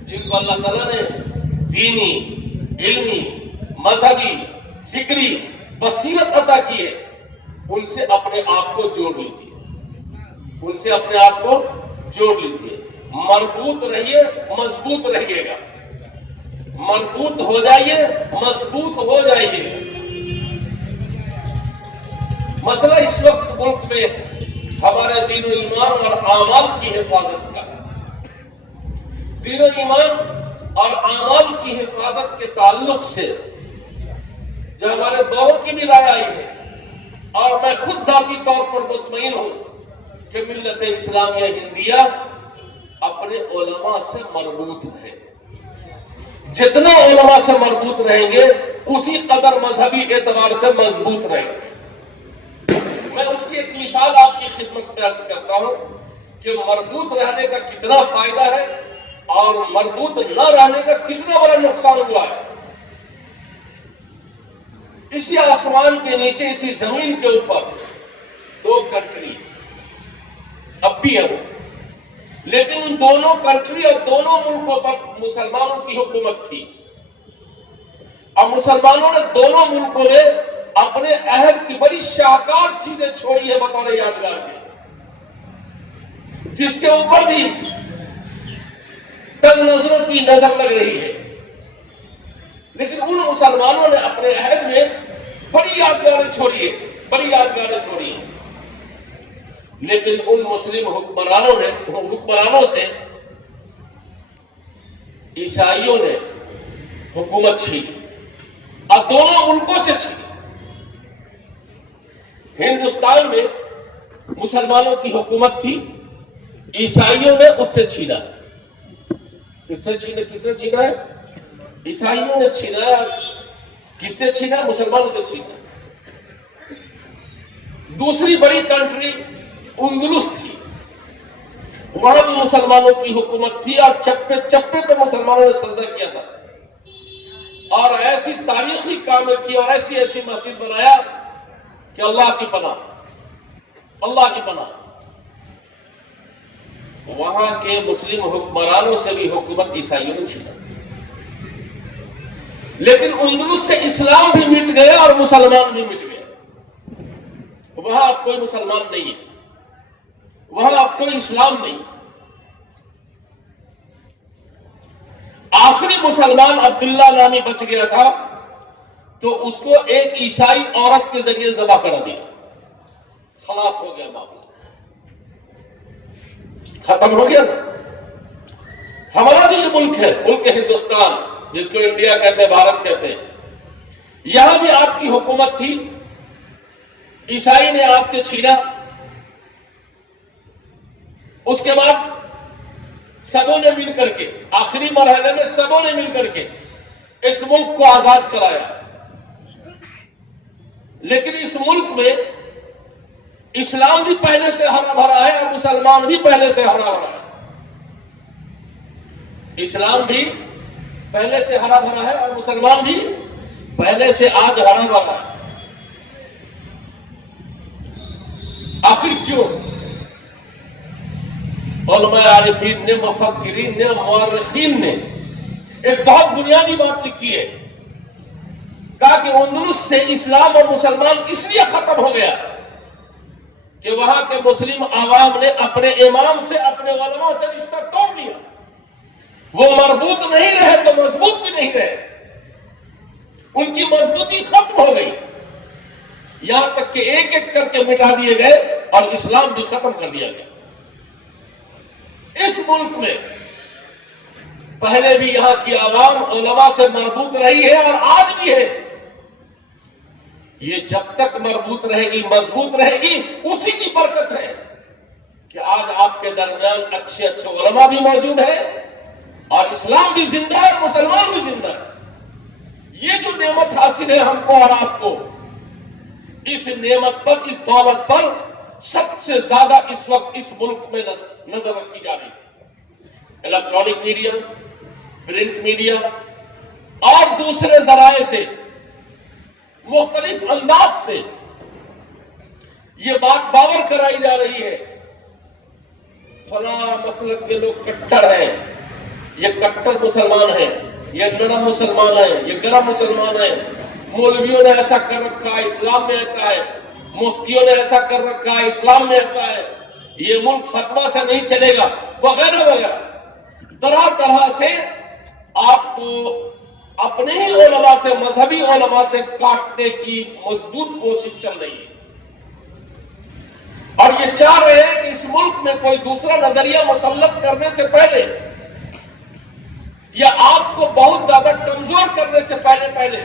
جن کو اللہ تعالیٰ نے دینی، علمی، مذہبی، فکری بصیرت عطا کی ہے، ان سے اپنے آپ کو جوڑ لیجیے. ان سے اپنے آپ کو جوڑ لیجیے. مربوط رہیے، مضبوط رہیے گا. مربوط ہو جائیے، مضبوط ہو جائیے. مسئلہ اس وقت ملک میں ہمارے دین و ایمان اور اعمال کی حفاظت کا ہے. دین و ایمان اور اعمال کی حفاظت کے تعلق سے جو ہمارے بڑوں کی بھی رائے آئی ہے، اور میں خود ذاتی طور پر مطمئن ہوں کہ ملت اسلامیہ ہندیہ اپنے علماء سے مربوط ہے. جتنا علماء سے مربوط رہیں گے اسی قدر مذہبی اعتبار سے مضبوط رہیں گے. میں اس کی ایک مثال آپ کی خدمت میں عرض کرتا ہوں کہ مربوط رہنے کا کتنا فائدہ ہے اور مربوط نہ رہنے کا کتنا بڑا نقصان ہوا ہے. اسی آسمان کے نیچے، اسی زمین کے اوپر دو کنٹری اب بھی ہیں، لیکن ان دونوں کنٹری اور دونوں ملکوں پر مسلمانوں کی حکومت تھی. اور مسلمانوں نے دونوں ملکوں نے اپنے عہد کی بڑی شاہکار چیزیں چھوڑی ہے بطور یادگار کے، جس کے اوپر بھی تنگ نظروں کی نظر لگ رہی ہے. لیکن ان مسلمانوں نے اپنے عہد میں بڑی یادگاریں چھوڑی ہیں. لیکن ان مسلم حکمرانوں سے عیسائیوں نے حکومت چھینی، اور دونوں ملکوں سے چھینی. ہندوستان میں مسلمانوں کی حکومت تھی، عیسائیوں نے اس سے چھینا. کس نے چھینا ہے؟ عیسائیوں نے چھینا ہے. کس سے چھینا؟ مسلمانوں نے چھینا. دوسری بڑی کنٹری اندلس تھی، وہاں بھی مسلمانوں کی حکومت تھی، اور چپے چپے پہ مسلمانوں نے سجدہ کیا تھا، اور ایسی تاریخی کامیں کی اور ایسی مسجد بنایا کہ اللہ کی پناہ. وہاں کے مسلم حکمرانوں سے بھی حکومت عیسائیوں نے چھینا. لیکن اندلس سے اسلام بھی مٹ گیا اور مسلمان بھی مٹ گیا. وہاں اب کوئی مسلمان نہیں ہے, وہاں اب کوئی اسلام نہیں. آخری مسلمان عبداللہ نامی بچ گیا تھا, تو اس کو ایک عیسائی عورت کے ذریعے ذبح کرا دیا, خلاص ہو گیا معاملہ, ختم ہو گیا. ہمارا جو یہ ملک ہے, ملک ہندوستان, جس کو انڈیا کہتے ہیں, بھارت کہتے ہیں, یہاں بھی آپ کی حکومت تھی, عیسائی نے آپ سے چھینا, اس کے بعد سبوں نے مل کر کے, آخری مرحلے میں سبوں نے مل کر کے اس ملک کو آزاد کرایا. لیکن اس ملک میں اسلام بھی پہلے سے ہرا بھرا ہے اور مسلمان بھی پہلے سے ہرا بھرا ہے. اسلام بھی پہلے سے ہرا بھرا ہے اور مسلمان بھی پہلے سے آج ہرا بھرا ہے. آخر کیوں؟ علماء عارفین نے, مفکرین نے, مورخین نے ایک بہت بنیادی بات لکھی ہے. کہا کہ اندلس سے اسلام اور مسلمان اس لیے ختم ہو گیا کہ وہاں کے مسلم عوام نے اپنے امام سے, اپنے علماء سے رشتہ توڑ لیا. وہ مربوط نہیں رہے تو مضبوط بھی نہیں رہے, ان کی مضبوطی ختم ہو گئی, یہاں تک کہ ایک ایک کر کے مٹا دیے گئے اور اسلام بھی ختم کر دیا گیا. اس ملک میں پہلے بھی یہاں کی عوام علماء سے مربوط رہی ہے اور آج بھی ہے. یہ جب تک مربوط رہے گی, مضبوط رہے گی, اسی کی برکت ہے کہ آج آپ کے درمیان اچھے اچھے علماء بھی موجود ہیں اور اسلام بھی زندہ ہے اور مسلمان بھی زندہ ہے. یہ جو نعمت حاصل ہے ہم کو اور آپ کو, اس نعمت پر, اس دولت پر سب سے زیادہ اس وقت اس ملک میں نظر رکھی جا رہی ہے. الیکٹرانک میڈیا, پرنٹ میڈیا اور دوسرے ذرائع سے, مختلف انداز سے یہ بات باور کرائی جا رہی ہے فلاں مسلک کے لوگ کٹر ہیں, یہ کٹر مسلمان ہیں, یہ نرم مسلمان ہیں, یہ گرم مسلمان ہیں, مولویوں نے ایسا کر رکھا ہے, اسلام میں ایسا ہے, مفتیوں نے ایسا کر رکھا ہے, اسلام میں ایسا ہے, یہ ملک فتویٰ سے نہیں چلے گا, وغیرہ وغیرہ. طرح طرح سے آپ کو اپنے ہی علماء سے, مذہبی علماء سے کاٹنے کی مضبوط کوشش چل رہی ہے. اور یہ چاہ رہے ہیں کہ اس ملک میں کوئی دوسرا نظریہ مسلط کرنے سے پہلے یا آپ کو بہت زیادہ کمزور کرنے سے پہلے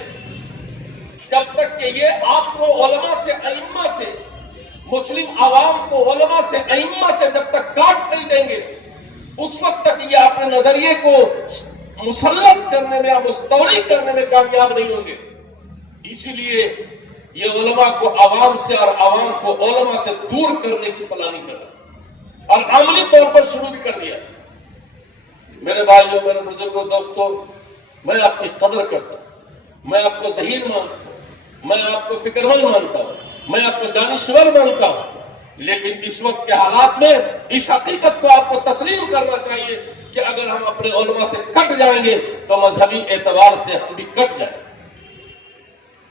جب تک کہ یہ آپ کو علماء سے, ائمہ سے, مسلم عوام کو علماء سے, ائمہ سے جب تک کاٹ نہیں دیں گے, اس وقت تک یہ اپنے نظریے کو مسلط کرنے میں یا مستولی کرنے میں کامیاب نہیں ہوں گے. اسی لیے یہ علماء کو عوام سے اور عوام کو علماء سے دور کرنے کی پلاننگ کر رہا اور عملی طور پر شروع بھی کر دیا. میرے بھائیوں, میرے بزرگوں, دوستوں, میں آپ کی قدر کرتا ہوں, میں آپ کو ذہین مانتا ہوں, میں آپ کو فکر مند مانتا ہوں, میں آپ کو دانشور مانتا ہوں, لیکن اس وقت کے حالات میں اس حقیقت کو آپ کو تسلیم کرنا چاہیے کہ اگر ہم اپنے علماء سے کٹ جائیں گے تو مذہبی اعتبار سے ہم بھی کٹ جائیں.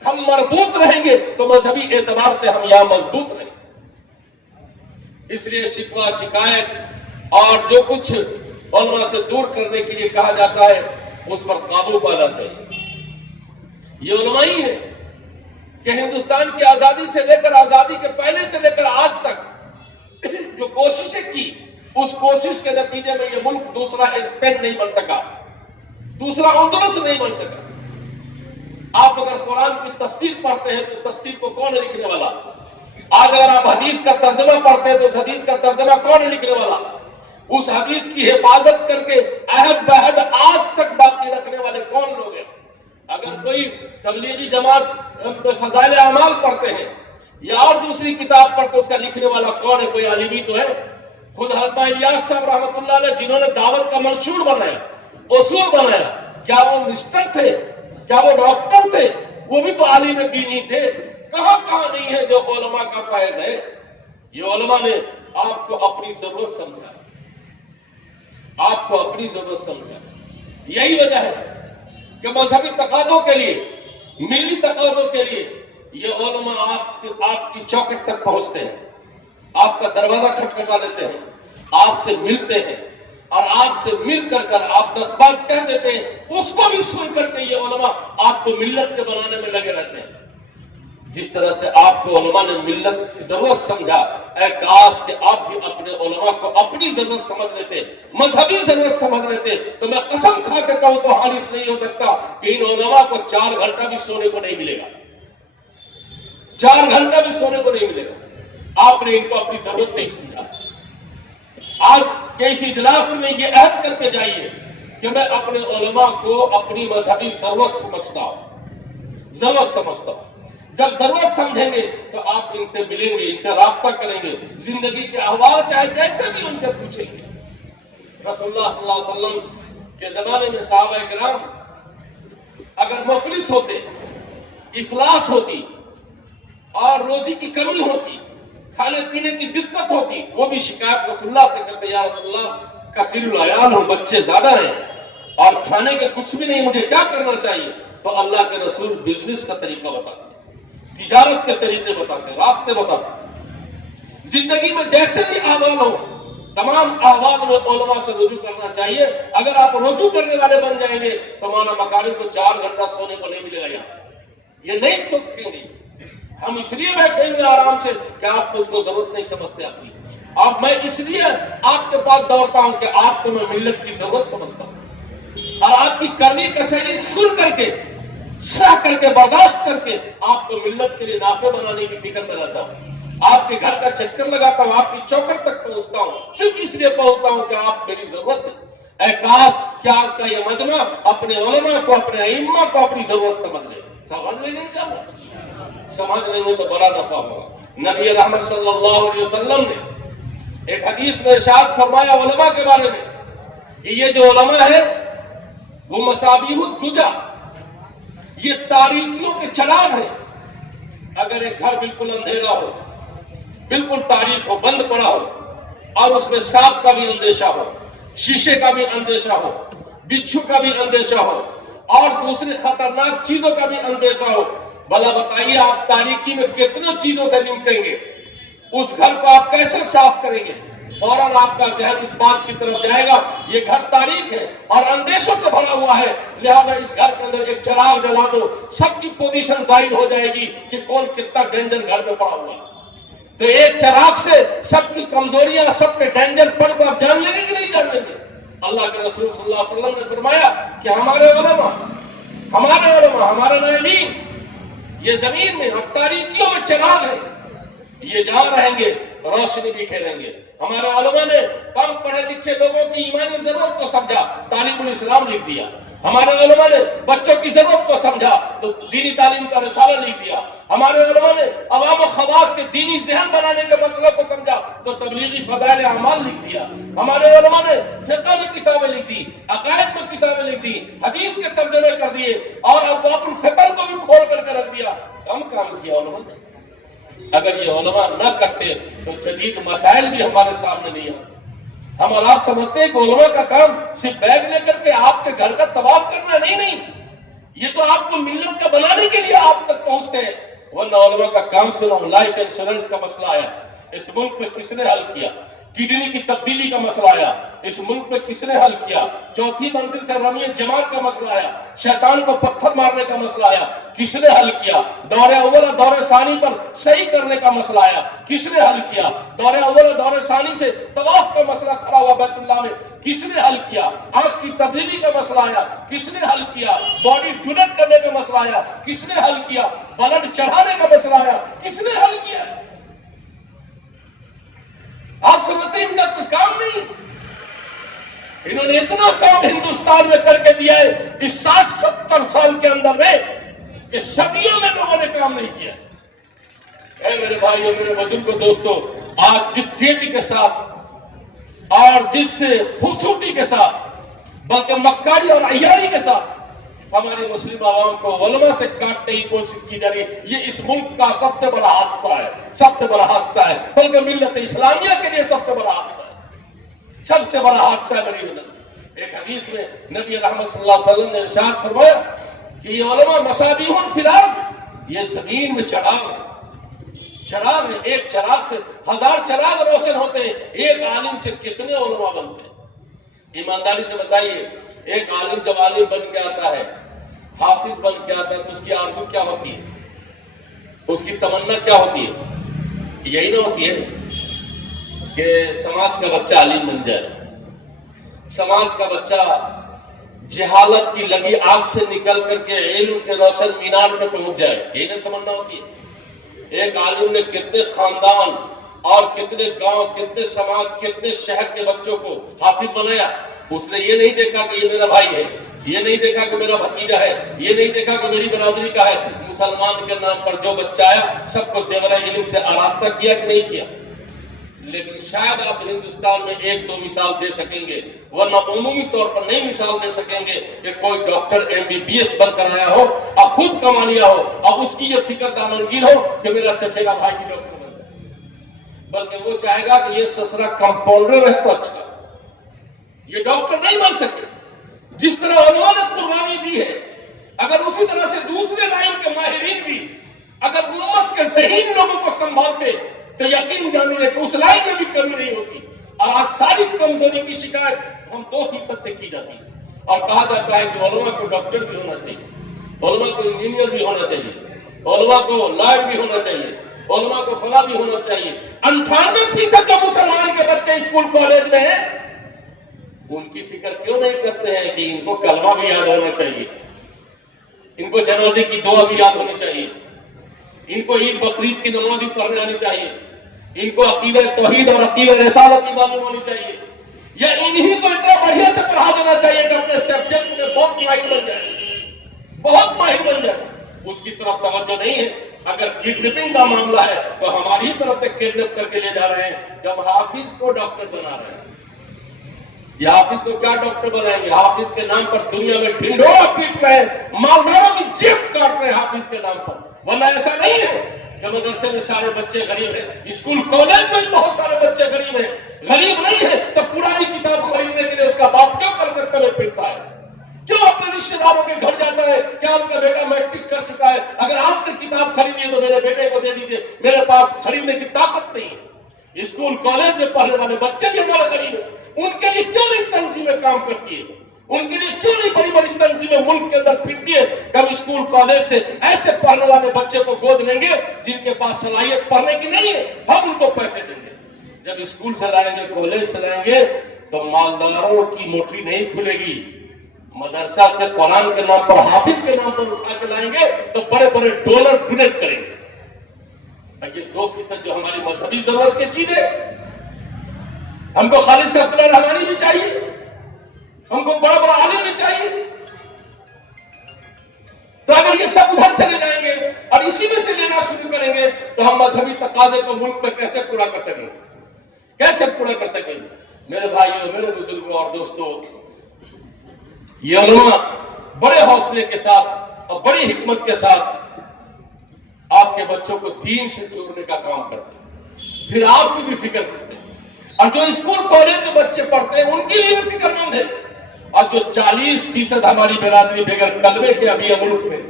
ہم مربوط رہیں گے تو مذہبی اعتبار سے ہم یہاں مضبوط رہیں گے. اس لیے شکوہ, شکایت اور جو کچھ علماء سے دور کرنے کے لیے کہا جاتا ہے اس پر قابو پانا چاہیے. یہ علماء ہی ہے کہ ہندوستان کی آزادی سے لے کر, آزادی کے پہلے سے لے کر آج تک جو کوششیں کی, اس کوشش کے نتیجے میں یہ ملک دوسرا اسپین نہیں بن سکا, دوسرا اندلس نہیں بن سکا. آپ اگر قرآن کی تفسیر پڑھتے ہیں تو تفسیر کو کون ہے لکھنے والا؟ آج اگر آپ حدیث کا ترجمہ پڑھتے ہیں تو اس حدیث کا ترجمہ کون ہے لکھنے والا؟ اس حدیث کی حفاظت کر کے عہد بہد آج تک باقی رکھنے والے کون لوگ ہیں؟ اگر کوئی تبلیغی جماعت فضائل اعمال پڑھتے ہیں یا اور دوسری کتاب پڑھتے, اس کا لکھنے والا کون ہے؟ کوئی عالم ہی تو ہے. خود حضرت الیاس صاحب رحمۃ اللہ علیہ جنہوں نے دعوت کا منشور بنایا, اصول بنایا, کیا وہ مسٹر تھے؟ کیا وہ ڈاکٹر تھے؟ وہ بھی تو عالم دین ہی تھے. کہاں نہیں ہے جو علماء کا فیض ہے. یہ علماء نے آپ کو اپنی ضرورت سمجھا, آپ کو اپنی ضرورت سمجھا. یہی وجہ ہے کہ مذہبی تقاضوں کے لیے، ملی تقاضوں کے لیے یہ علماء آپ کی چوکٹ تک پہنچتے ہیں، آپ کا دروازہ کھٹکھٹا لیتے ہیں، آپ سے ملتے ہیں، اور آپ سے مل کر آپ 10 بات کہہ دیتے ہیں، اس کو بھی سن کر کے یہ علماء آپ کو ملت کے بنانے میں لگے رہتے ہیں۔ جس طرح سے آپ کو علماء نے ملت کی ضرورت سمجھا، اے کاش کہ آپ بھی اپنے علماء کو اپنی ضرورت سمجھ لیتے، مذہبی ضرورت سمجھ لیتے، تو میں قسم کھا کے کہوں تو حادث نہیں ہو سکتا کہ ان علماء کو 4 گھنٹہ بھی سونے کو نہیں ملے گا، 4 گھنٹہ بھی سونے کو نہیں ملے گا۔ آپ نے ان کو اپنی ضرورت نہیں سمجھا۔ آج کے اس اجلاس میں یہ عہد کر کے جائیے کہ میں اپنے علماء کو اپنی مذہبی ضرورت سمجھتا ہوں۔ جب ضرورت سمجھیں گے تو آپ ان سے ملیں گے، ان سے رابطہ کریں گے، زندگی کے احوال چاہے جیسے بھی ان سے پوچھیں گے۔ رسول اللہ صلی اللہ علیہ وسلم کے زمانے میں صحابہ کرام اگر مفلس ہوتے، افلاس ہوتی اور روزی کی کمی ہوتی، کھانے پینے کی دقت ہوتی، وہ بھی شکایت رسول اللہ سے کرتے، یا رسول اللہ کثیر العیال ہوں، بچے زیادہ ہیں اور کھانے کے کچھ بھی نہیں، مجھے کیا کرنا چاہیے؟ تو اللہ کے رسول بزنس کا طریقہ بتاتے، تجارت کے طریقے بتاتے، راستے بتاتے۔ زندگی میں جیسے بھی احوال ہو، تمام احوال میں علماء سے رجوع کرنا چاہیے۔ اگر آپ رجوع کرنے والے بن جائیں گے تو مولانا مکارم کو 4 گھنٹہ سونے کو نہیں ملے گا یہاں، یہ نہیں سو سکیں گے۔ ہم اس لیے بیٹھیں گے آرام سے کہ آپ مجھ کو ضرورت نہیں سمجھتے اپنی، اور میں اس لیے آپ کے پاس دوڑتا ہوں کہ آپ کو میں ملت کی ضرورت سمجھتا ہوں، اور آپ کی کرنی کسینی سن کر کے، سہ کر کے، برداشت کر کے آپ کو ملت کے لیے نافع بنانے کی فکر میں رہتا ہوں۔ آپ کے گھر کا چکر لگاتا ہوں، آپ کی چوکٹ تک پہنچتا ہوں، صرف اس لیے پہنچتا ہوں کہ آپ میری ضرورت ہے۔ اے کاش کہ آج کا یہ مجمع اپنے علماء کو، اپنے ائمہ کو اپنی ضرورت سمجھ لے۔ سمجھ لیں گے انشاءاللہ، سمجھ لیں گے تو بڑا نفع ہوگا۔ نبی رحمت صلی اللہ علیہ وسلم نے ایک حدیث میں ارشاد فرمایا علماء کے بارے میں کہ یہ جو علماء ہے وہ مصابیح الدجا، یہ تاریکیوں کے چراغ ہیں۔ اگر ایک گھر بالکل اندھیرا ہو، بالکل تاریک ہو، بند پڑا ہو، اور اس میں سانپ کا بھی اندیشہ ہو، شیشے کا بھی اندیشہ ہو، بچھو کا بھی اندیشہ ہو، اور دوسری خطرناک چیزوں کا بھی اندیشہ ہو، بھلا بتائیے آپ تاریکی میں کتنی چیزوں سے نمٹیں گے؟ اس گھر کو آپ کیسے صاف کریں گے؟ فوراً آپ کا ذہن اس بات کی طرف جائے گا یہ گھر تاریک ہے اور اندیشوں سے بھرا ہوا ہے، لہذا اس گھر کے اندر ایک چراغ جلا دو، سب کی پوزیشن ظاہر ہو جائے گی کہ کون کتنا ڈینجر گھر میں پڑا ہوا ہے۔ تو ایک چراغ سے سب کی کمزوریاں، سب کے ڈینجر پن کو آپ جان لیں گے کہ نہیں جان لیں گے؟ اللہ کے رسول صلی اللہ علیہ وسلم نے فرمایا کہ ہمارے علماء، ہمارے نائبین یہ زمین میں اور تاریکیوں میں چراغ ہیں، یہ جہاں رہیں گے روشنی بھی کھیلیں گے۔ ہمارے علماء نے کم پڑھے لکھے لوگوں کی ایمانی ضرورت کو سمجھا، تعلیم الاسلام لکھ دیا۔ ہمارے علماء نے بچوں کی ضرورت کو سمجھا تو دینی تعلیم کا رسالہ لکھ دیا۔ ہمارے علماء نے عوام و خواص کے دینی ذہن بنانے کے مسئلہ کو سمجھا تو تبلیغی فضائل اعمال لکھ دیا۔ ہمارے علماء نے فقہ کی کتابیں لکھ دی، عقائد میں کتابیں لکھ دی، حدیث کے ترجمے کر دیے، اور ابواب الفقہ کو بھی کھول کر کے رکھ دیا۔ کم کام کیا علماء نے؟ اگر یہ علماء نہ کرتے تو جدید مسائل بھی ہمارے سامنے نہیں آتے۔ ہم اور آپ سمجھتے ہیں کہ علماء کا کام صرف بیگ لے کر کے آپ کے گھر کا طواف کرنا نہیں، یہ تو آپ کو ملت کا بنانے کے لیے آپ تک پہنچتے ہیں۔ ورنہ علماء کا کام سنو، لائف انشورنس کا مسئلہ آیا، اس ملک میں کس نے حل کیا؟ کڈنی کی تبدیلی کا مسئلہ آیا، اس ملک میں کس نے حل کیا؟ چوتھی منزل سے رمی جمار کا مسئلہ آیا، شیطان کو پتھر مارنے کا مسئلہ آیا، کس نے حل کیا؟ دور اول اور دور ثانی پر صحیح کرنے کا مسئلہ آیا، کس نے حل کیا؟ دور اول اور دور ثانی سے طواف کا مسئلہ کھڑا ہوا بیت اللہ میں، کس نے حل کیا؟ آنکھ کی تبدیلی کا مسئلہ آیا، کس نے حل کیا؟ باڈی ڈونیٹ کرنے کا مسئلہ آیا، کس نے حل کیا؟ بلڈ چڑھانے کا مسئلہ آیا، کس نے حل کیا؟ آپ سمجھتے ہیں ان کا کوئی کام نہیں؟ انہوں نے اتنا کام ہندوستان میں کر کے دیا ہے اس 60-70 سال کے اندر میں کہ صدیوں میں لوگوں نے کام نہیں کیا۔ اے میرے بھائی اور میرے بزرگوں دوستوں، آج جس تیزی کے ساتھ اور جس خوبصورتی کے ساتھ بلکہ مکاری اور عیاری کے ساتھ ہماری مسلم عوام کو علماء سے کاٹنے کی کوشش کی جا رہی ہے، یہ اس ملک کا سب سے بڑا حادثہ ہے، سب سے بڑا حادثہ ہے، بلکہ ملت اسلامیہ کے لیے سب سے بڑا حادثہ ہے، سب سے بڑا حادثہ ہے میری ملت۔ ایک حدیث میں نبی رحمت صلی اللہ علیہ وسلم نے ارشاد فرمایا کہ یہ علماء مصابیح فی الارض، یہ زمین میں چراغ ہے، چراغ ہے، ایک چراغ سے 1000 چراغ روشن ہوتے ہیں، ایک عالم سے کتنے علماء بنتے ہیں؟ ایمانداری سے بتائیے، ایک عالم جب عالم بن کے آتا ہے، حافظ بن کے آتا ہے، تو اس کی آرزو کیا ہوتی ہے؟ اس کی تمنا کیا ہوتی ہے؟ یہی نہ ہوتی ہے کہ سماج کا بچہ عالم بن جائے، سماج کا بچہ جہالت کی لگی آگ سے نکل کر کے علم کے روشن مینار پہ پہنچ جائے، یہی نہ تمنا ہوتی ہے؟ ایک عالم نے کتنے خاندان اور کتنے گاؤں، کتنے سماج، کتنے شہر کے بچوں کو حافظ بنایا۔ اس نے یہ نہیں دیکھا کہ یہ میرا بھائی ہے، یہ نہیں دیکھا کہ میرا بھتیجا ہے، یہ نہیں دیکھا کہ میری برادری کا ہے۔ مسلمان کے نام پر جو بچہ آیا سب کو زیور علم سے آراستہ کیا کہ نہیں کیا؟ لیکن شاید آپ ہندوستان میں 1-2 مثال دے سکیں گے، ورنہ عمومی طور پر نہیں مثال دے سکیں گے کہ کوئی ڈاکٹر MBBS بن کر آیا ہو اور خود کما لیا ہو اور اس کی یہ فکر دامنگیر ہو کہ میرا چچیرا بھائی بھی ڈاکٹر بن جائے، بلکہ وہ چاہے گا کہ یہ سسرا کمپاؤنڈر ہے تو اچھا، یہ ڈاکٹر نہیں بن سکے۔ جس طرح علماء نے قربانی دی ہے، اگر اسی طرح سے دوسرے لائن کے ماہرین بھی اگر امت کے ذہین لوگوں کو سنبھالتے تو یقین جانیے کہ اس لائن میں بھی کمی نہیں ہوتی۔ اور آج ساری کمزوری کی شکایت ہم 2% سے کی جاتی ہے، اور کہا جاتا ہے کہ علماء کو ڈاکٹر بھی ہونا چاہیے، علماء کو انجینئر بھی ہونا چاہیے، علماء کو لائر بھی ہونا چاہیے، علماء کو فلاں بھی ہونا چاہیے۔ 98% جو مسلمان کے بچے اسکول کالج میں ہیں، ان کی فکر کیوں نہیں کرتے ہیں کہ ان کو کلمہ بھی یاد ہونا چاہیے، ان کو جنازے کی دعا بھی یاد ہونی چاہیے، ان کو عید بقرعید کی نماز بھی پڑھنے آنی چاہیے، ان کو عقیدہ توحید اور عقیدہ رسالت کی معلوم ہونی چاہیے، یا انہی کو اتنا بڑھیا سے پڑھا دینا چاہیے کہ اپنے سبجیکٹ میں بہت ماہر بن جائے، بہت ماہر بن جائے۔ اس کی طرف توجہ نہیں ہے۔ اگر کڈنیپنگ کا معاملہ ہے تو ہماری ہی طرف سے کڈنیپ کر کے لے جا رہے ہیں، جب حافظ کو ڈاکٹر بنا رہے ہیں۔ یہ حافظ کو کیا ڈاکٹر بنائیں گے؟ حافظ کے نام پر دنیا میں ڈھنڈورا پیٹ رہے ہیں، مالداروں کی جیب کاٹ رہے ہیں حافظ کے نام پر، ورنہ ایسا نہیں ہے کہ مدرسے میں سارے بچے غریب ہیں، اسکول کالج میں بہت سارے بچے غریب ہیں۔ غریب نہیں ہے تو پرانی کتاب خریدنے کے لیے اس کا باپ کیوں کلکتہ میں پھرتا ہے، کیوں اپنے رشتے داروں کے گھر جاتا ہے کہ آپ کا بیٹا میٹرک کر چکا ہے، اگر آپ نے کتاب خریدی ہے تو میرے بیٹے کو دے دیجیے، میرے پاس خریدنے کی طاقت نہیں ہے۔ اسکول کالج میں پڑھنے والے بچے بھی ہمارے غریب ہیں، ان کے لیے کیوں نہیں تنظیمیں کام کرتی ہے؟ ان کے لیے کیوں نہیں بڑی بڑی تنظیمیں ملک کے اندر پھرتی ہے کہ ہم اسکول کالج سے ایسے پڑھنے والے بچے کو گود لیں گے جن کے پاس صلاحیت پڑھنے کی نہیں ہے، ہم ان کو پیسے دیں گے۔ جب اسکول سے لائیں گے، کالج سے لائیں گے تو مالداروں کی موٹری نہیں کھلے گی۔ مدرسہ سے قرآن کے نام پر، حافظ کے نام پر اٹھا کے لائیں گے تو بڑے بڑے ڈالر ڈونیٹ کریں گے۔ یہ 2% جو ہماری مذہبی ضرورت کی چیز ہے، ہم کو خالد سیف اللہ رحمانی بھی چاہیے، ہم کو بڑا بڑا عالم بھی چاہیے۔ تو اگر یہ سب ادھر چلے جائیں گے اور اسی میں سے لینا شروع کریں گے تو ہم مذہبی تقاضے کو ملک میں کیسے پورا کر سکیں گے؟ کیسے پورا کر سکیں گے؟ میرے بھائیوں، میرے بزرگوں اور دوستوں، یہ علماء بڑے حوصلے کے ساتھ اور بڑی حکمت کے ساتھ آپ کے بچوں کو دین سے جوڑنے کا کام کرتے ہیں، پھر آپ کی بھی فکر کرتے ہیں، اور جو اسکول کالج میں بچے پڑھتے ہیں ان کی بھی فکر مند ہے، اور جو 40% ہماری برادری بغیر کلمے کے ابھی ملک میں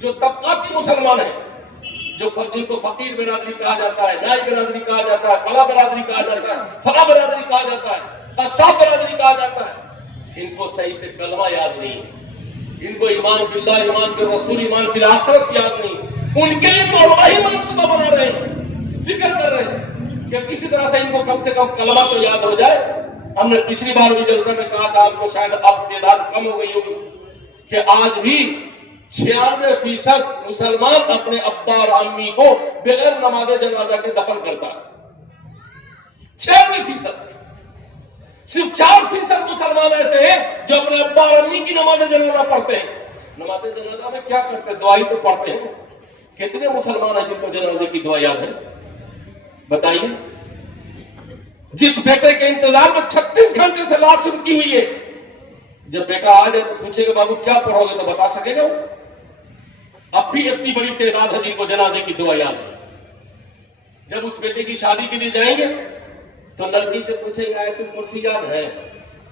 جو طبقاتی مسلمان ہیں، جو جن کو فقیر برادری کہا جاتا ہے، نائی برادری کہا جاتا ہے، فلاں برادری کہا جاتا ہے، فلاں برادری کہا جاتا ہے، قصاب برادری کہا جاتا ہے، ان کو صحیح سے کلمہ یاد نہیں ہے، ان کو ایمان باللہ، ایمان بالرسول، ایمان بالآخرت یاد نہیں۔ ان کے لیے تو علماء ہی منصوبہ بنا رہے ہیں، فکر کر رہے ہیں کہ کسی طرح سے ان کو کم سے کم کلمہ تو یاد ہو جائے۔ ہم نے پچھلی بار بھی جلسہ میں کہا تھا، آپ کو شاید اب تعداد کم ہو گئی ہوگی، کہ آج بھی 96% مسلمان اپنے ابا اور امی کو بغیر نماز جنازہ کے دفن کرتا ہے۔ 96%۔ صرف 4% مسلمان ایسے ہیں جو اپنے ابا اور امی کی نماز جنازہ پڑھتے ہیں۔ نماز جنازہ میں کیا کرتے ہیں؟ دعائی تو پڑھتے ہیں۔ کتنے مسلمان ہیں جن کو جنازے کی دعا یاد ہے؟ بتائیے۔ جس بیٹے کے انتظار میں 36 گھنٹے سے لاش رکی ہوئی ہے، جب بیٹا آ جائے تو پوچھے گا بابو کیا پڑھو گے، تو بتا سکے گا وہ؟ اب بھی اتنی بڑی تعداد ہے جن کو جنازے کی دعا یاد ہے۔ جب اس بیٹے کی شادی کے لیے جائیں گے تو لڑکی سے پوچھیں گے آیت الکرسی یاد ہے؟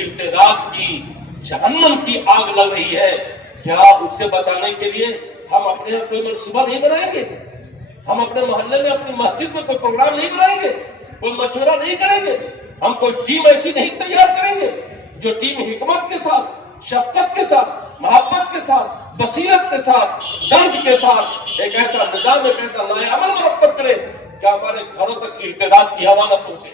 ارتداد کی جہنم کی آگ لگ رہی ہے، کیا اس سے بچانے کے لیے ہم اپنے یہاں کوئی منصوبہ نہیں بنائیں گے؟ ہم اپنے محلے میں اپنی مسجد میں کوئی پروگرام نہیں بنائیں گے؟ کوئی مشورہ نہیں کریں گے؟ ہم کوئی ٹیم ایسی نہیں تیار کریں گے جو ٹیم حکمت کے ساتھ، شفقت کے ساتھ، محبت کے ساتھ، بصیرت کے ساتھ، درد کے ساتھ ایک ایسا نظام، ایک ایسا نئے عمل مرتب کرے کہ ہمارے گھروں تک ارتداد کی ہوا نہ پہنچے،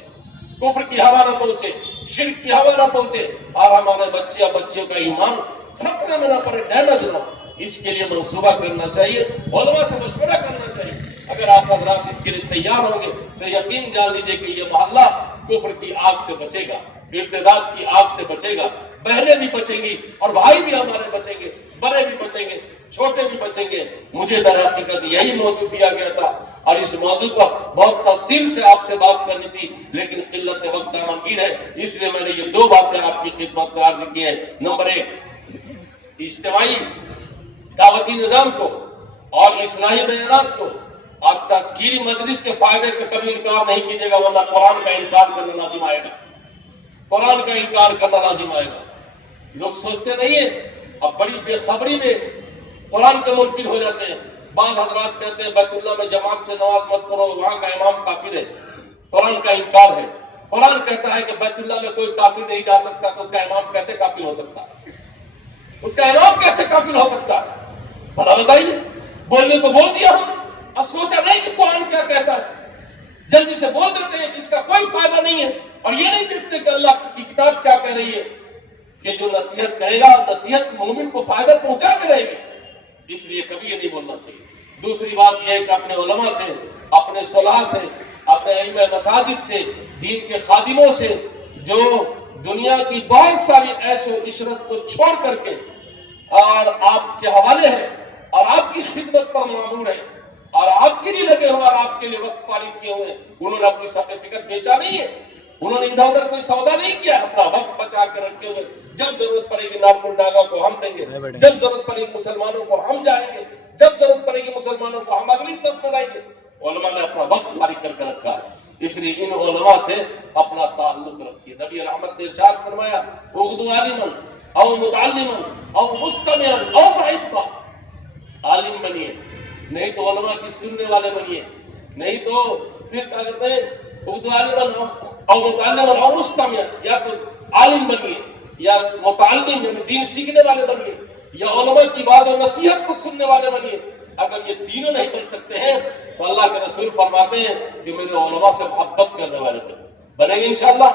کفر کی ہوا نہ پہنچے، شرک کی ہوا نہ پہنچے، اور ہمارے بچے اور بچیوں کا ایمان خطرے میں نہ پڑے، ڈیمیج نہ ہو۔ اس کے لیے منصوبہ کرنا چاہیے، علماء سے مشورہ کرنا چاہیے۔ اگر آپ حضرات اس کے لیے تیار ہوں گے تو یقین جان لیجیے کہ یہ محلہ کفر کی آگ سے بچے گا، ارتداد کی آگ سے بچے گا، بہنیں بھی بچیں گی اور بھائی بھی ہمارے بچیں گے، بڑے بھی بچیں گے، چھوٹے بھی بچیں گے۔ مجھے در حقیقت یہی موضوع دیا گیا تھا اور اس موضوع پر بہت تفصیل سے آپ سے بات کرنی تھی، لیکن قلت وقت دامنگیر ہے، اس لیے میں نے یہ دو باتیں آپ کی خدمت میں عرض کی ہیں۔ نمبر ایک، اجتماعی دعوتی نظام کو اور اصلاحی بیانات کو اور تذکیری مجلس کے فائدے کا کبھی انکار نہیں کیجیے گا، ورنہ قرآن کا انکار کرنا لازم آئے گا، قرآن کا انکار کرنا لازم آئے گا۔ لوگ سوچتے نہیں ہیں، اب بڑی بے خبری میں قرآن کے منکر ہو جاتے ہیں۔ بعض حضرات کہتے ہیں بیت اللہ میں جماعت سے نماز مت پڑھو، وہاں کا امام کافر ہے، قرآن کا انکار ہے۔ قرآن کہتا ہے کہ بیت اللہ میں کوئی کافر نہیں جا سکتا، تو اس کا امام کیسے کافر ہو سکتا ہے؟ اس کا امام کیسے کافر ہو سکتا ہے؟ بھلا بتائیے، بولنے کو بول دیا ہم نے اور سوچا نہیں کہ قرآن کیا کہتا ہے، جلدی سے بول دیتے ہیں کہ اس کا کوئی فائدہ نہیں ہے، اور یہ نہیں دیکھتے کہ اللہ کی کتاب کیا کہہ رہی ہے کہ جو نصیحت کرے گا، نصیحت مومن کو فائدہ پہنچا کے رہے گی۔ اس لیے کبھی یہ نہیں بولنا چاہیے۔ دوسری بات یہ ہے کہ اپنے علماء سے، اپنے صلاح سے، اپنے ائمہ مساجد سے، دین کے خادموں سے، جو دنیا کی بہت ساری عیش و عشرت کو چھوڑ کر کے اور آپ کے حوالے ہیں اور آپ کی خدمت پر معمور ہیں اور آپ کے لیے لگے ہوئے اور آپ کے لیے وقت فارغ کیے ہوئے ہیں، انہوں نے اپنی سرٹیفکیٹ بیچا نہیں ہے، انہوں نے ادھر ادھر کوئی سودا نہیں کیا، اپنا وقت بچا کے رکھے ہوئے، جب ضرورت پڑے گی نارمل ڈاگا کو ہم دیں گے، جب ضرورت پڑے گی مسلمانوں کو ہم جائیں گے، جب ضرورت پڑے گی مسلمانوں کو ہم اگلی صف میں لائیں گے۔ علماء نے اپنا وقت فارغ کر کے رکھا ہے، اس لیے ان علماء سے اپنا تعلق رکھیے۔ نبی رحمت نے ارشاد فرمایا، اغدو عالما او متعلما او مستمعا او معبا، عالم بنیے، نہیں تو علماء کی سننے والے بنیے، نہیں تو پھر کیا کرتے ہیں، اغدو عالما او متعلما او مستمعا، یا تو عالم بنیے یا متعلم یعنی دین سیکھنے والے بنیے، یا علماء کی باز و نصیحت کو سننے والے بنیے۔ اگر یہ تینوں نہیں بن سکتے ہیں تو اللہ کے رسول فرماتے ہیں کہ میرے علماء سے محبت کرنے والے بنیں گے انشاءاللہ۔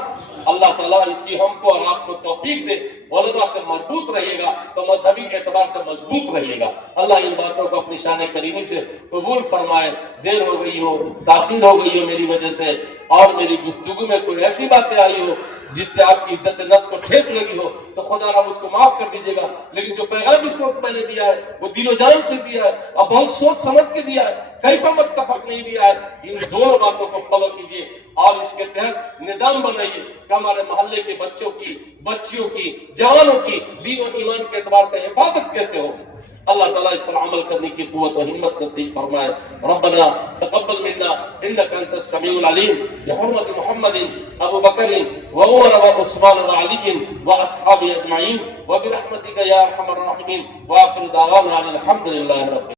اللہ تعالیٰ اس کی ہم کو اور آپ کو توفیق دے، علماء سے مربوط رہیے گا تو مذہبی اعتبار سے مضبوط رہیے گا۔ اللہ ان باتوں کو اپنی شان کریمی سے قبول فرمائے۔ دیر ہو گئی ہو، تاخیر ہو گئی ہو میری وجہ سے، اور میری گفتگو میں کوئی ایسی باتیں آئی ہو جس سے آپ کی عزت نفس کو ٹھیس لگی ہو تو خدا را مجھ کو معاف کر دیجیے گا، لیکن جو پیغام اس وقت میں نے دیا ہے وہ دل و جان سے دیا ہے اور بہت سوچ سمجھ کے دیا ہے، کیفا متفق نہیں دیا ہے۔ ان دونوں باتوں کو فالو کیجیے اور اس کے تحت نظام بنائیے کہ ہمارے محلے کے بچوں کی، بچیوں کی، جوانوں کی دین و ایمان کے اعتبار سے حفاظت کیسے ہو۔ اللہ تعالیٰ اس پر عمل کرنے کی قوت و ہمت نصیب فرمائے۔ ربنا تقبل منا انك انت السميع العليم بحرمة محمد ابو بکر وعمر وعثمان وعلي واصحابه اجمعين وبرحمتك يا ارحم الراحمين واخر دعوانا ان الحمد لله رب